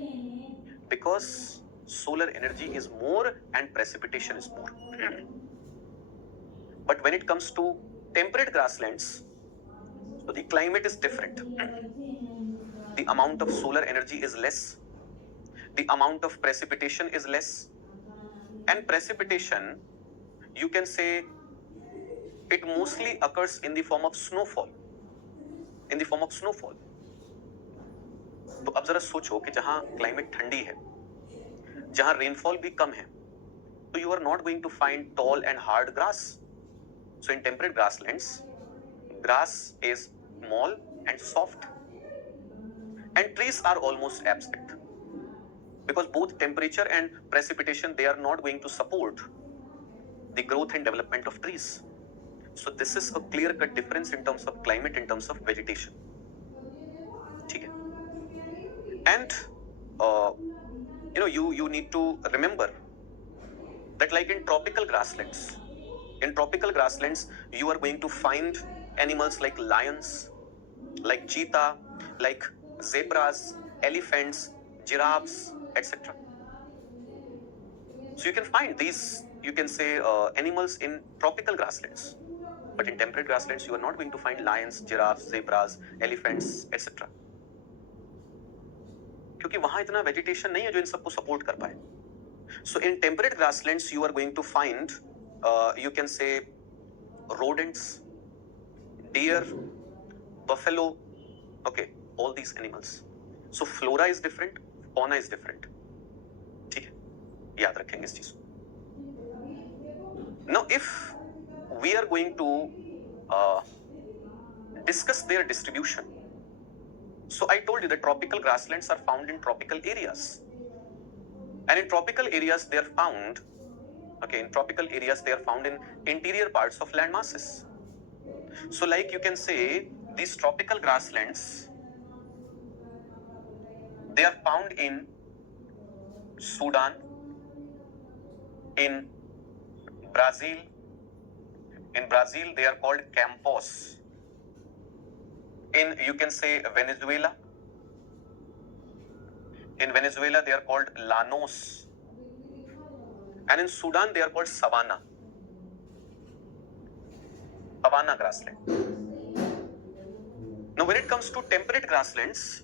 Because solar energy is more and precipitation is more. But when it comes to temperate grasslands, so the climate is different. The amount of solar energy is less. The amount of precipitation is less. And precipitation, you can say, it mostly occurs in the form of snowfall. In the form of snowfall. तो अब जरा सोचो कि जहां climate ठंडी है, जहां rainfall भी कम है, तो you are not going to find tall and hard grass. So in temperate grasslands, grass is small and soft, and trees are almost absent because both temperature and precipitation, they are not going to support the growth and development of trees. So this is a clear-cut difference in terms of climate, in terms of vegetation. ठीक है? And you need to remember that like in tropical grasslands, you are going to find animals like lions, like cheetah, like zebras, elephants, giraffes, etc. So you can find these, you can say, animals in tropical grasslands. But in temperate grasslands, you are not going to find lions, giraffes, zebras, elephants, etc. क्योंकि वहां इतना vegetation नहीं है जो इन सबको support कर पाए. So in temperate grasslands, you are going to find, you can say, rodents, deer, buffalo, okay, all these animals. So flora is different, fauna is different. ठीक है, याद रखेंगे इस चीज. Now, if we are going to discuss their distribution, so I told you that tropical grasslands are found in tropical areas, and in tropical areas they are found, okay, in tropical areas they are found in interior parts of land masses. So like you can say these tropical grasslands, they are found in Sudan, in Brazil. In Brazil they are called campos. In, you can say, Venezuela. In Venezuela they are called llanos, and in Sudan they are called savanna grassland. Now when it comes to temperate grasslands,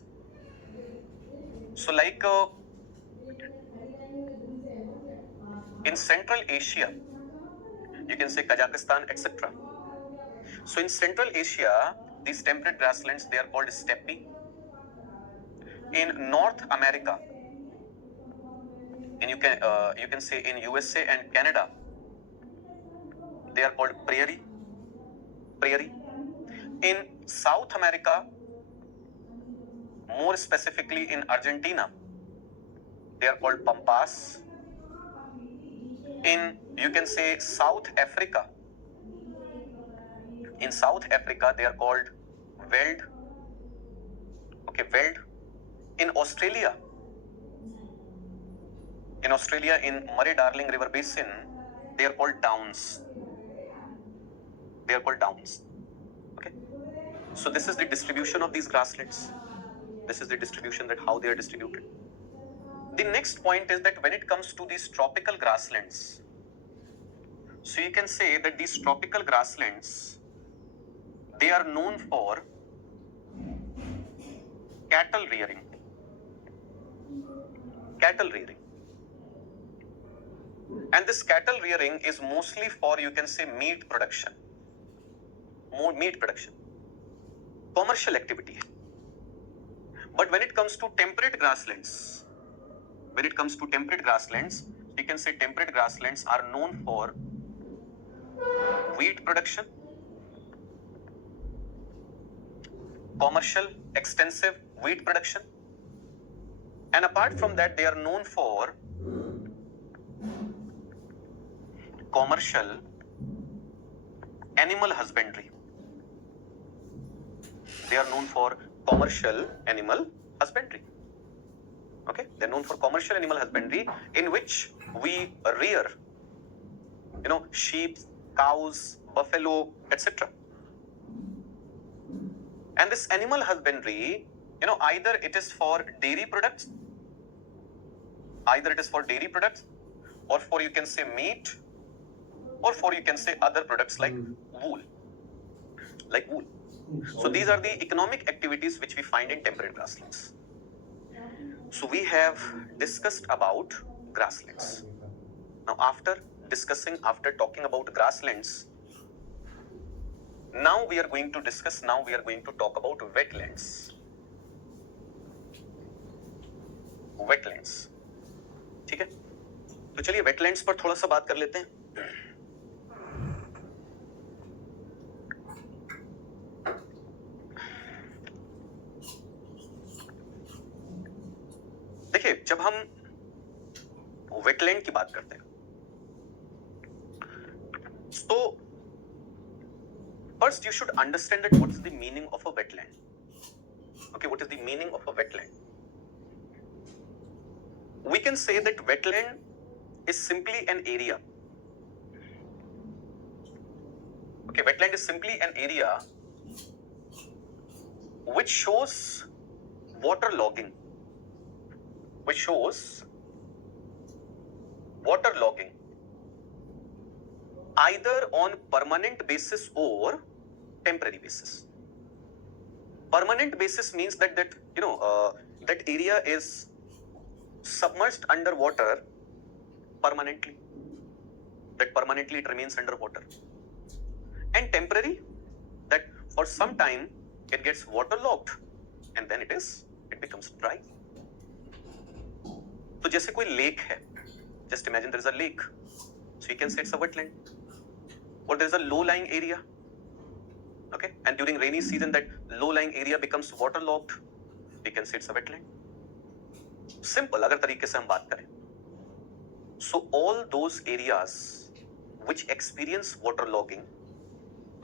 so like in Central Asia, you can say Kazakhstan, etc. So in Central Asia, these temperate grasslands, they are called steppe. In North America, and you can say in USA and Canada, they are called prairie. In South America, more specifically in Argentina, they are called pampas. In, you can say, South Africa, in South Africa they are called veld. Okay, veld. In Australia, in Murray-Darling River Basin, they are called downs. Okay. So this is the distribution of these grasslands. This is the distribution, that how they are distributed. The next point is that when it comes to these tropical grasslands, So you can say that these tropical grasslands, they are known for cattle rearing. Cattle rearing. And this cattle rearing is mostly for, you can say, meat production. More meat production. Commercial activity. But when it comes to temperate grasslands, you can say temperate grasslands are known for wheat production, commercial, extensive wheat production. And apart from that, they are known for commercial animal husbandry. They are known for commercial animal husbandry. Okay, they're known for commercial animal husbandry in which we rear, sheep, cows, buffalo, etc. And this animal husbandry, either it is for dairy products, or for, you can say, meat, or for, you can say, other products like wool. So these are the economic activities which we find in temperate grasslands. So we have discussed about grasslands. Now after talking about grasslands, now we are going to talk about wetlands. ठीक है? तो चलिए wetlands पर थोड़ा सा बात कर लेते हैं. देखिए, जब हम wetland की बात करते हैं, so first you should understand that what is the meaning of a wetland. Okay, what is the meaning of a wetland? We can say that wetland is simply an area. Okay, wetland is simply an area which shows water logging. Either on permanent basis or temporary basis. Permanent basis means that that area is submerged under water permanently. That permanently it remains underwater. And temporary, that for some time it gets waterlogged and then it becomes dry. So जैसे कोई lake है, just imagine there is a lake, so you can say it's a wetland. Or there is a low-lying area, okay, and during rainy season that low-lying area becomes waterlogged, you can say it's a wetland. Simple, अगर तरीके से हम बात करें. So all those areas which experience waterlogging,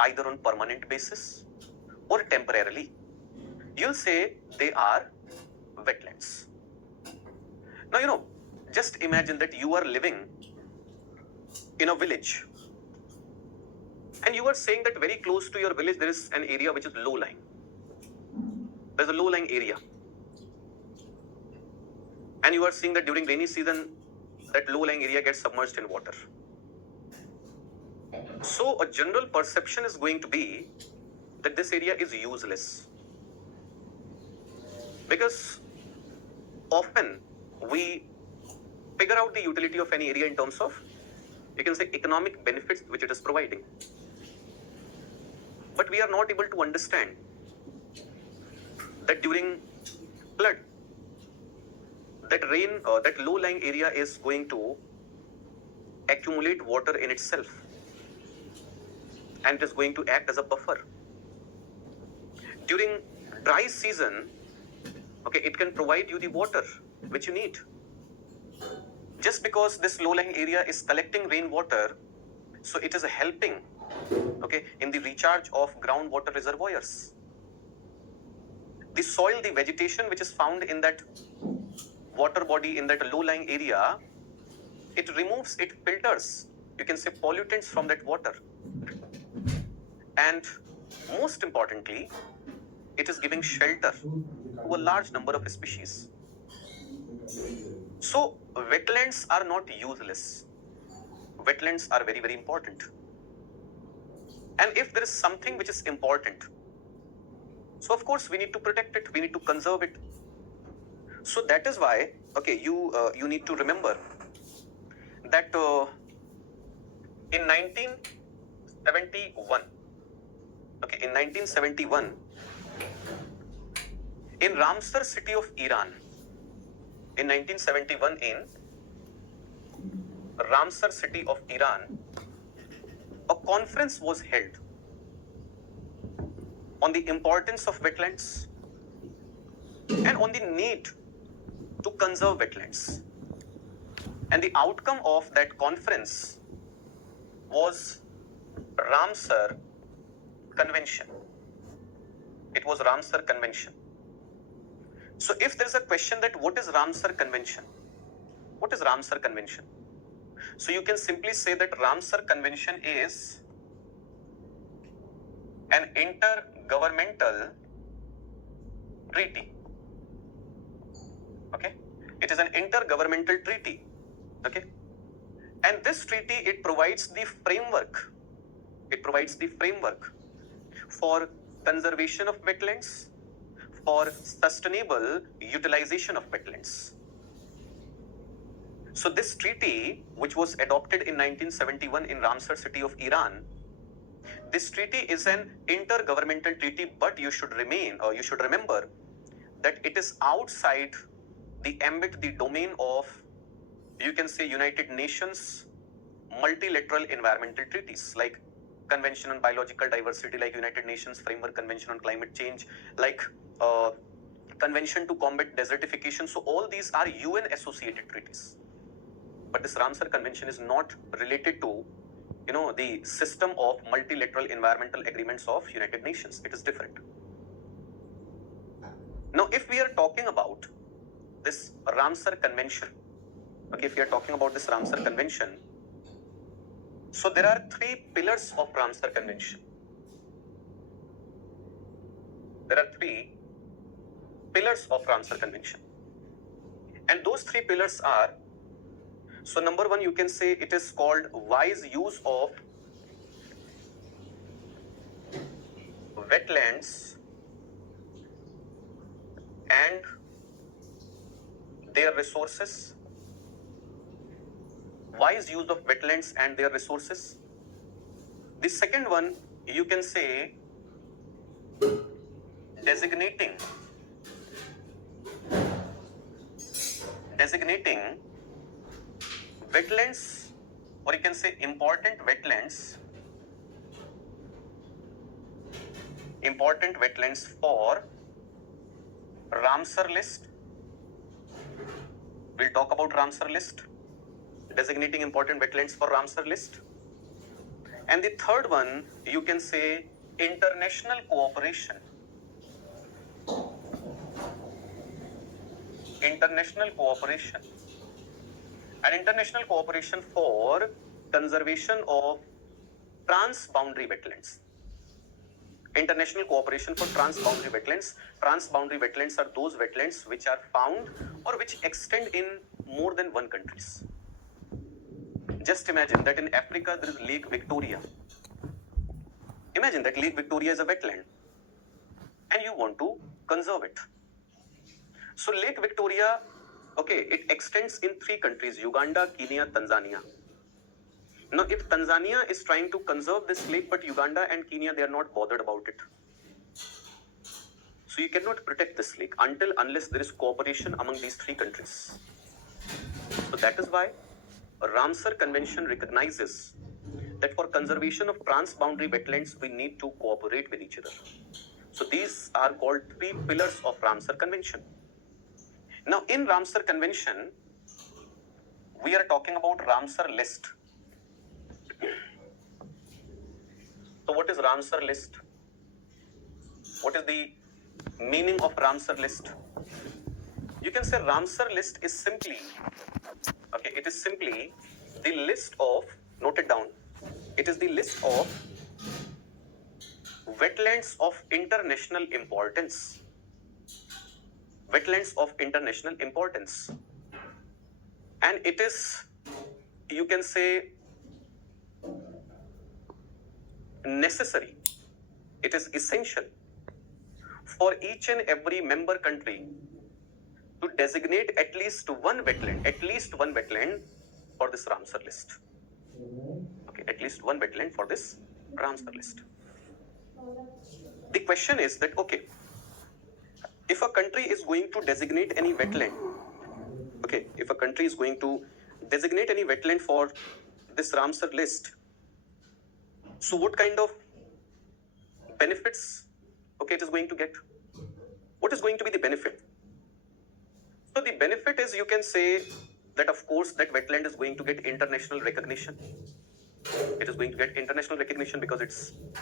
either on permanent basis or temporarily, you'll say they are wetlands. Now, just imagine that you are living in a village and you are saying that very close to your village there is an area which is low-lying. There's a low-lying area. And you are seeing that during rainy season, that low-lying area gets submerged in water. So a general perception is going to be that this area is useless. Because often we figure out the utility of any area in terms of, you can say, economic benefits which it is providing. But we are not able to understand that during flood, that low-lying area is going to accumulate water in itself and it is going to act as a buffer. During dry season, okay, it can provide you the water which you need. Just because this low-lying area is collecting rainwater, so it is helping, okay, in the recharge of groundwater reservoirs. The soil, the vegetation which is found in that water body, in that low-lying area, it filters, you can say, pollutants from that water. And most importantly, it is giving shelter to a large number of species. So wetlands are not useless. wetlands are very, very important. And if there is something which is important, so of course we need to protect it, we need to conserve it. So that is why, okay, you need to remember that in 1971, okay, in 1971, in Ramsar city of Iran, in 1971, in Ramsar city of Iran, a conference was held on the importance of wetlands and on the need to conserve wetlands. And the outcome of that conference was Ramsar Convention. It was Ramsar Convention. So if there is a question that what is Ramsar Convention? What is Ramsar Convention? So you can simply say that Ramsar Convention is an intergovernmental treaty. Okay? It is an intergovernmental treaty. Okay? And this treaty, it provides the framework. It provides the framework for conservation of wetlands, for sustainable utilization of wetlands. So this treaty, which was adopted in 1971 in Ramsar city of Iran, this treaty is an intergovernmental treaty, but you should remember that it is outside the ambit, the domain of, you can say, United Nations multilateral environmental treaties, like Convention on Biological Diversity, like United Nations Framework Convention on Climate Change, like Convention to Combat Desertification. So all these are UN associated treaties. But this Ramsar Convention is not related to, the system of multilateral environmental agreements of United Nations. It is different. Now, if we are talking about this Ramsar Convention, okay, if we are talking about this Ramsar Convention, so there are three pillars of Ramsar Convention. There are three pillars of Ramsar Convention. And those three pillars are, so number one, you can say it is called wise use of wetlands and their resources. Wise use of wetlands and their resources. The second one, you can say designating wetlands, or you can say important wetlands for Ramsar list. We'll talk about Ramsar list, designating important wetlands for Ramsar list. And the third one, you can say international cooperation. International cooperation. And international cooperation for conservation of transboundary wetlands. International cooperation for transboundary wetlands. Transboundary wetlands are those wetlands which are found or which extend in more than one countries. Just imagine that in Africa there is Lake Victoria. Imagine that Lake Victoria is a wetland and you want to conserve it. So Lake Victoria, okay, it extends in three countries: Uganda, Kenya, Tanzania. Now, if Tanzania is trying to conserve this lake, but Uganda and Kenya, they are not bothered about it. So you cannot protect this lake unless there is cooperation among these three countries. So that is why Ramsar Convention recognizes that for conservation of transboundary wetlands, we need to cooperate with each other. So these are called three pillars of Ramsar Convention. Now, in Ramsar Convention, we are talking about Ramsar list. So what is Ramsar list? What is the meaning of Ramsar list? You can say Ramsar list is simply, okay, it is simply the list of, note it down, it is the list of wetlands of international importance. Wetlands of international importance. And it is, you can say, necessary, it is essential for each and every member country to designate at least one wetland for this Ramsar list. Okay, at least one wetland for this Ramsar list. The question is that, okay, if a country is going to designate any wetland, okay, if a country is going to designate any wetland for this Ramsar list, so what kind of benefits, okay, it is going to get? What is going to be the benefit? So the benefit is, you can say that of course that wetland is going to get international recognition. It is going to get international recognition because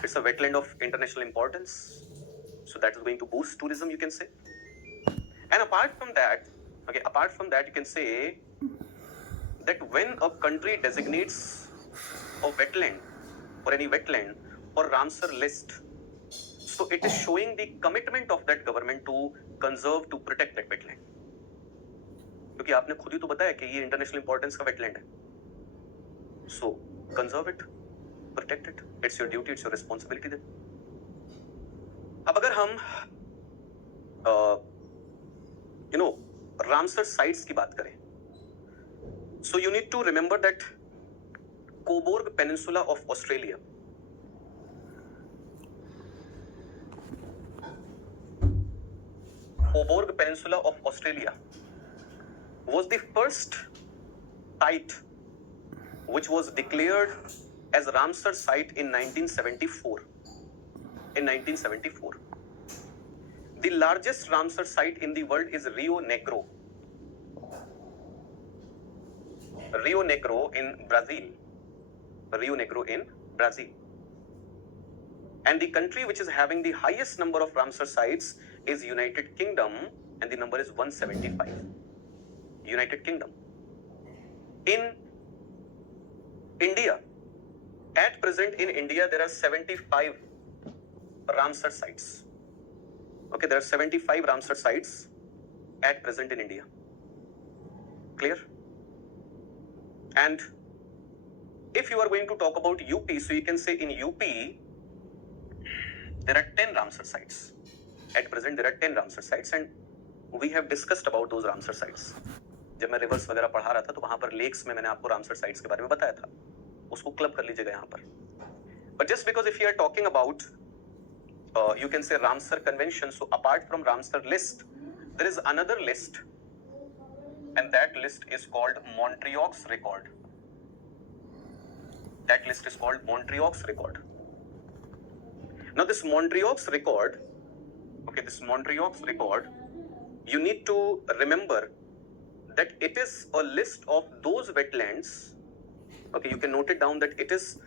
it's a wetland of international importance. So that is going to boost tourism, you can say. And apart from that, you can say that when a country designates a wetland or any wetland or Ramsar list, so it is showing the commitment of that government to conserve, to protect that wetland. क्योंकि आपने खुद ही तो बताया कि ये international importance का wetland है. So conserve it, protect it, it's your duty, it's your responsibility. Then अब अगर हम रामसर साइट्स की बात करें, so you need to remember that Cobourg Peninsula of Australia, Cobourg Peninsula of Australia was the first site which was declared as Ramsar site in 1974. In 1974. The largest Ramsar site in the world is Rio Negro. Rio Negro in Brazil. Rio Negro in Brazil. And the country which is having the highest number of Ramsar sites is United Kingdom, and the number is 175. United Kingdom. In India, at present in India, there are 75 Ramsar sites. Okay, there are 75 Ramsar sites at present in India. Clear? And if you are going to talk about UP, so you can say in UP, there are 10 Ramsar sites. At present, there are 10 Ramsar sites, and we have discussed about those Ramsar sites. जब मैं reverse वगैरह पढ़ा रहा था तो वहां पर lakes में मैंने आपको रामसर साइट्स के बारे में बताया था, उसको क्लब कर लीजिएगा यहाँ पर. But just because if you are talking about, you can say Ramsar Convention, so apart from Ramsar list, there is another list, and that list is called Montreal's Record. That list is called Montreal's Record. Now this Montreal's Record, okay, this Montreal's Record, you need to remember that it is a list of those wetlands. Okay, you can note it down that it is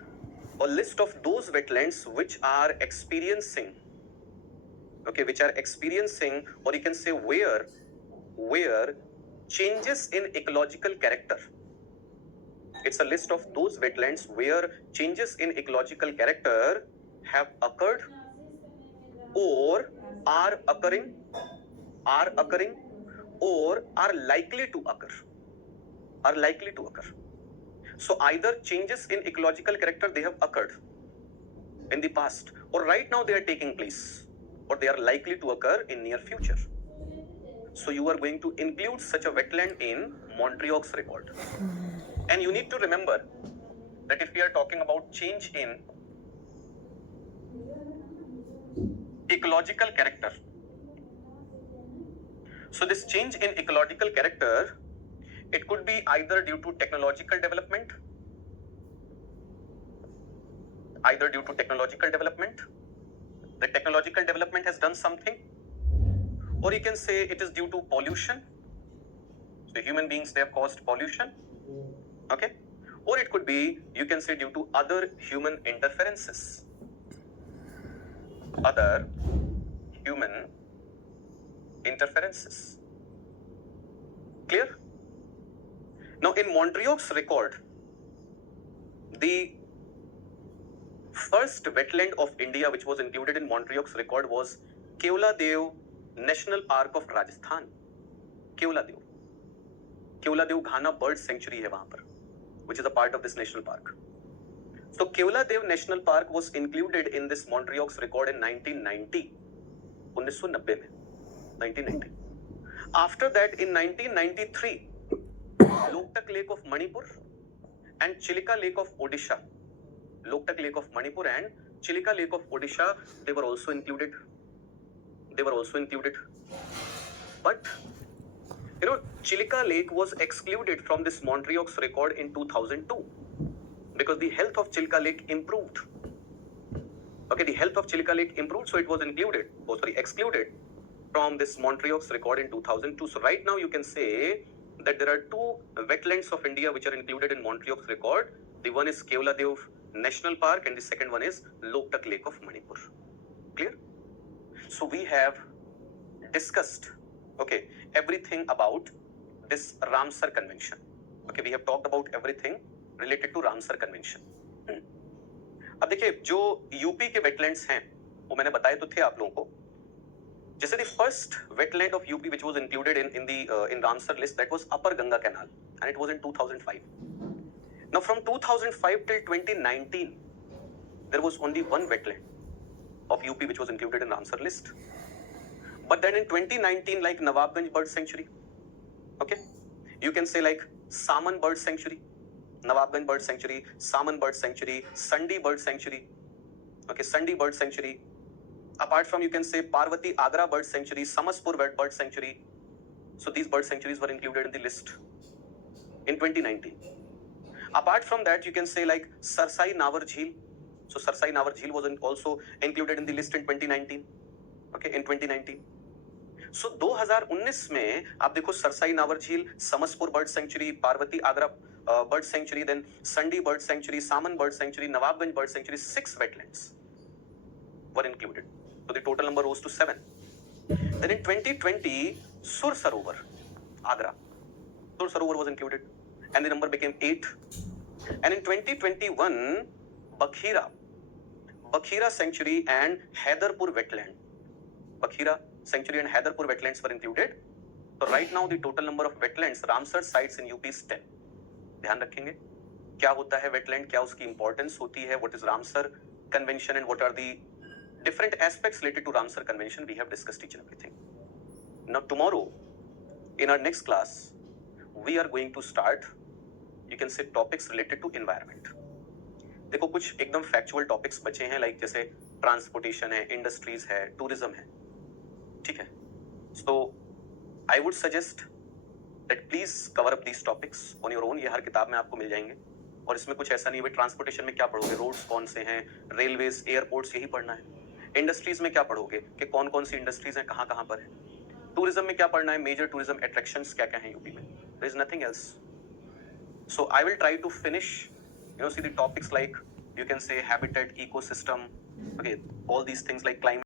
a list of those wetlands which are experiencing, okay, which are experiencing, or you can say where changes in ecological character. It's a list of those wetlands where changes in ecological character have occurred or are occurring or are likely to occur. So either changes in ecological character, they have occurred in the past, or right now they are taking place, or they are likely to occur in near future. So you are going to include such a wetland in Montreal's Record. And you need to remember that if we are talking about change in ecological character, so this change in ecological character, it could be either due to technological development, the technological development has done something, or you can say it is due to pollution. So human beings, they have caused pollution, okay? Or it could be, you can say, due to other human interferences. Other human interferences. Clear? Now in Montreal's Record, the first wetland of India which was included in Montreal's Record was Keoladev National Park of Rajasthan. Keoladev Ghana Bird Sanctuary है वहां पर, which is a part of this national park. So Keoladev National Park was included in this Montreal's record in 1990. 1990 में 1990. After that, in 1993, Loktak Lake of Manipur and Chilika Lake of Odisha, Loktak Lake of Manipur and Chilika Lake of Odisha, they were also included. But Chilika Lake was excluded from this Montreal's record in 2002 because the health of Chilika Lake improved. Okay, the health of Chilika Lake improved, so it was excluded from this Montreal's record in 2002. So right now you can say that there are two wetlands of India which are included in Montreal's record. The one is Keoladev National Park and the second one is Loktak Lake of Manipur. Clear? So we have discussed, okay, everything about this Ramsar Convention. Okay, we have talked about everything related to Ramsar Convention. अब देखिए जो UP के wetlands हैं वो मैंने बताए तो थे आप लोगों को. जैसे the first wetland of UP which was included in Ramsar list, that was Upper Ganga Canal and it was in 2005. Now from 2005 till 2019 there was only one wetland of UP which was included in Ramsar list. But then in 2019, like Nawabganj Bird Sanctuary, okay, you can say like Saman Bird Sanctuary, Nawabganj Bird Sanctuary, Saman Bird Sanctuary, Sandi Bird Sanctuary, okay, Sandi Bird Sanctuary. Apart from, you can say Parvati Agra Bird Sanctuary, Samaspur Bird Sanctuary. So these bird sanctuaries were included in the list in 2019. Apart from that, you can say like Sarsai Nawar Jheel. So Sarsai Nawar Jheel was also included in the list in 2019. Okay, in 2019. So 2019 में आप देखो Sarsai Nawar Jheel, Samaspur bird sanctuary, Parvati Agra bird sanctuary, then Sandi bird sanctuary, Saman bird sanctuary, Nawabganj bird sanctuary, 6 wetlands were included. So the total number rose to 7. Then in 2020, Sur Sarovar, Agra, Sur Sarovar was included and the number became 8. And in 2021, Bakhira Sanctuary and Haidarpur Wetland, Bakhira Sanctuary and Haidarpur wetlands were included. So right now the total number of wetlands, Ramsar sites in UP is 10. ध्यान रखेंगे क्या होता है wetland, क्या उसकी importance होती है, what is Ramsar Convention and what are the different aspects related to Ramsar Convention. We have discussed each and everything. Now tomorrow in our next class we are going to start, you can say, topics related to environment. देखो कुछ एकदम factual topics बचे हैं, like जैसे transportation है, industries है, tourism है, ठीक है. So I would suggest that please cover up these topics on your own. ये हर किताब में आपको मिल जाएंगे और इसमें कुछ ऐसा नहीं है ट्रांसपोर्टेशन में क्या पढ़ोगे, रोड्स कौन से हैं, रेलवेज, एयरपोर्ट्स, यही पढ़ना है. इंडस्ट्रीज में क्या पढ़ोगे कि कौन कौन सी इंडस्ट्रीज हैं, कहाँ कहाँ पर है. टूरिज्म में क्या पढ़ना है, मेजर टूरिज्म अट्रैक्शंस क्या क्या हैं यूपी में. There is nothing else. So I will try to finish, see the topics like, you can say, habitat, ecosystem, okay, all these things like climate.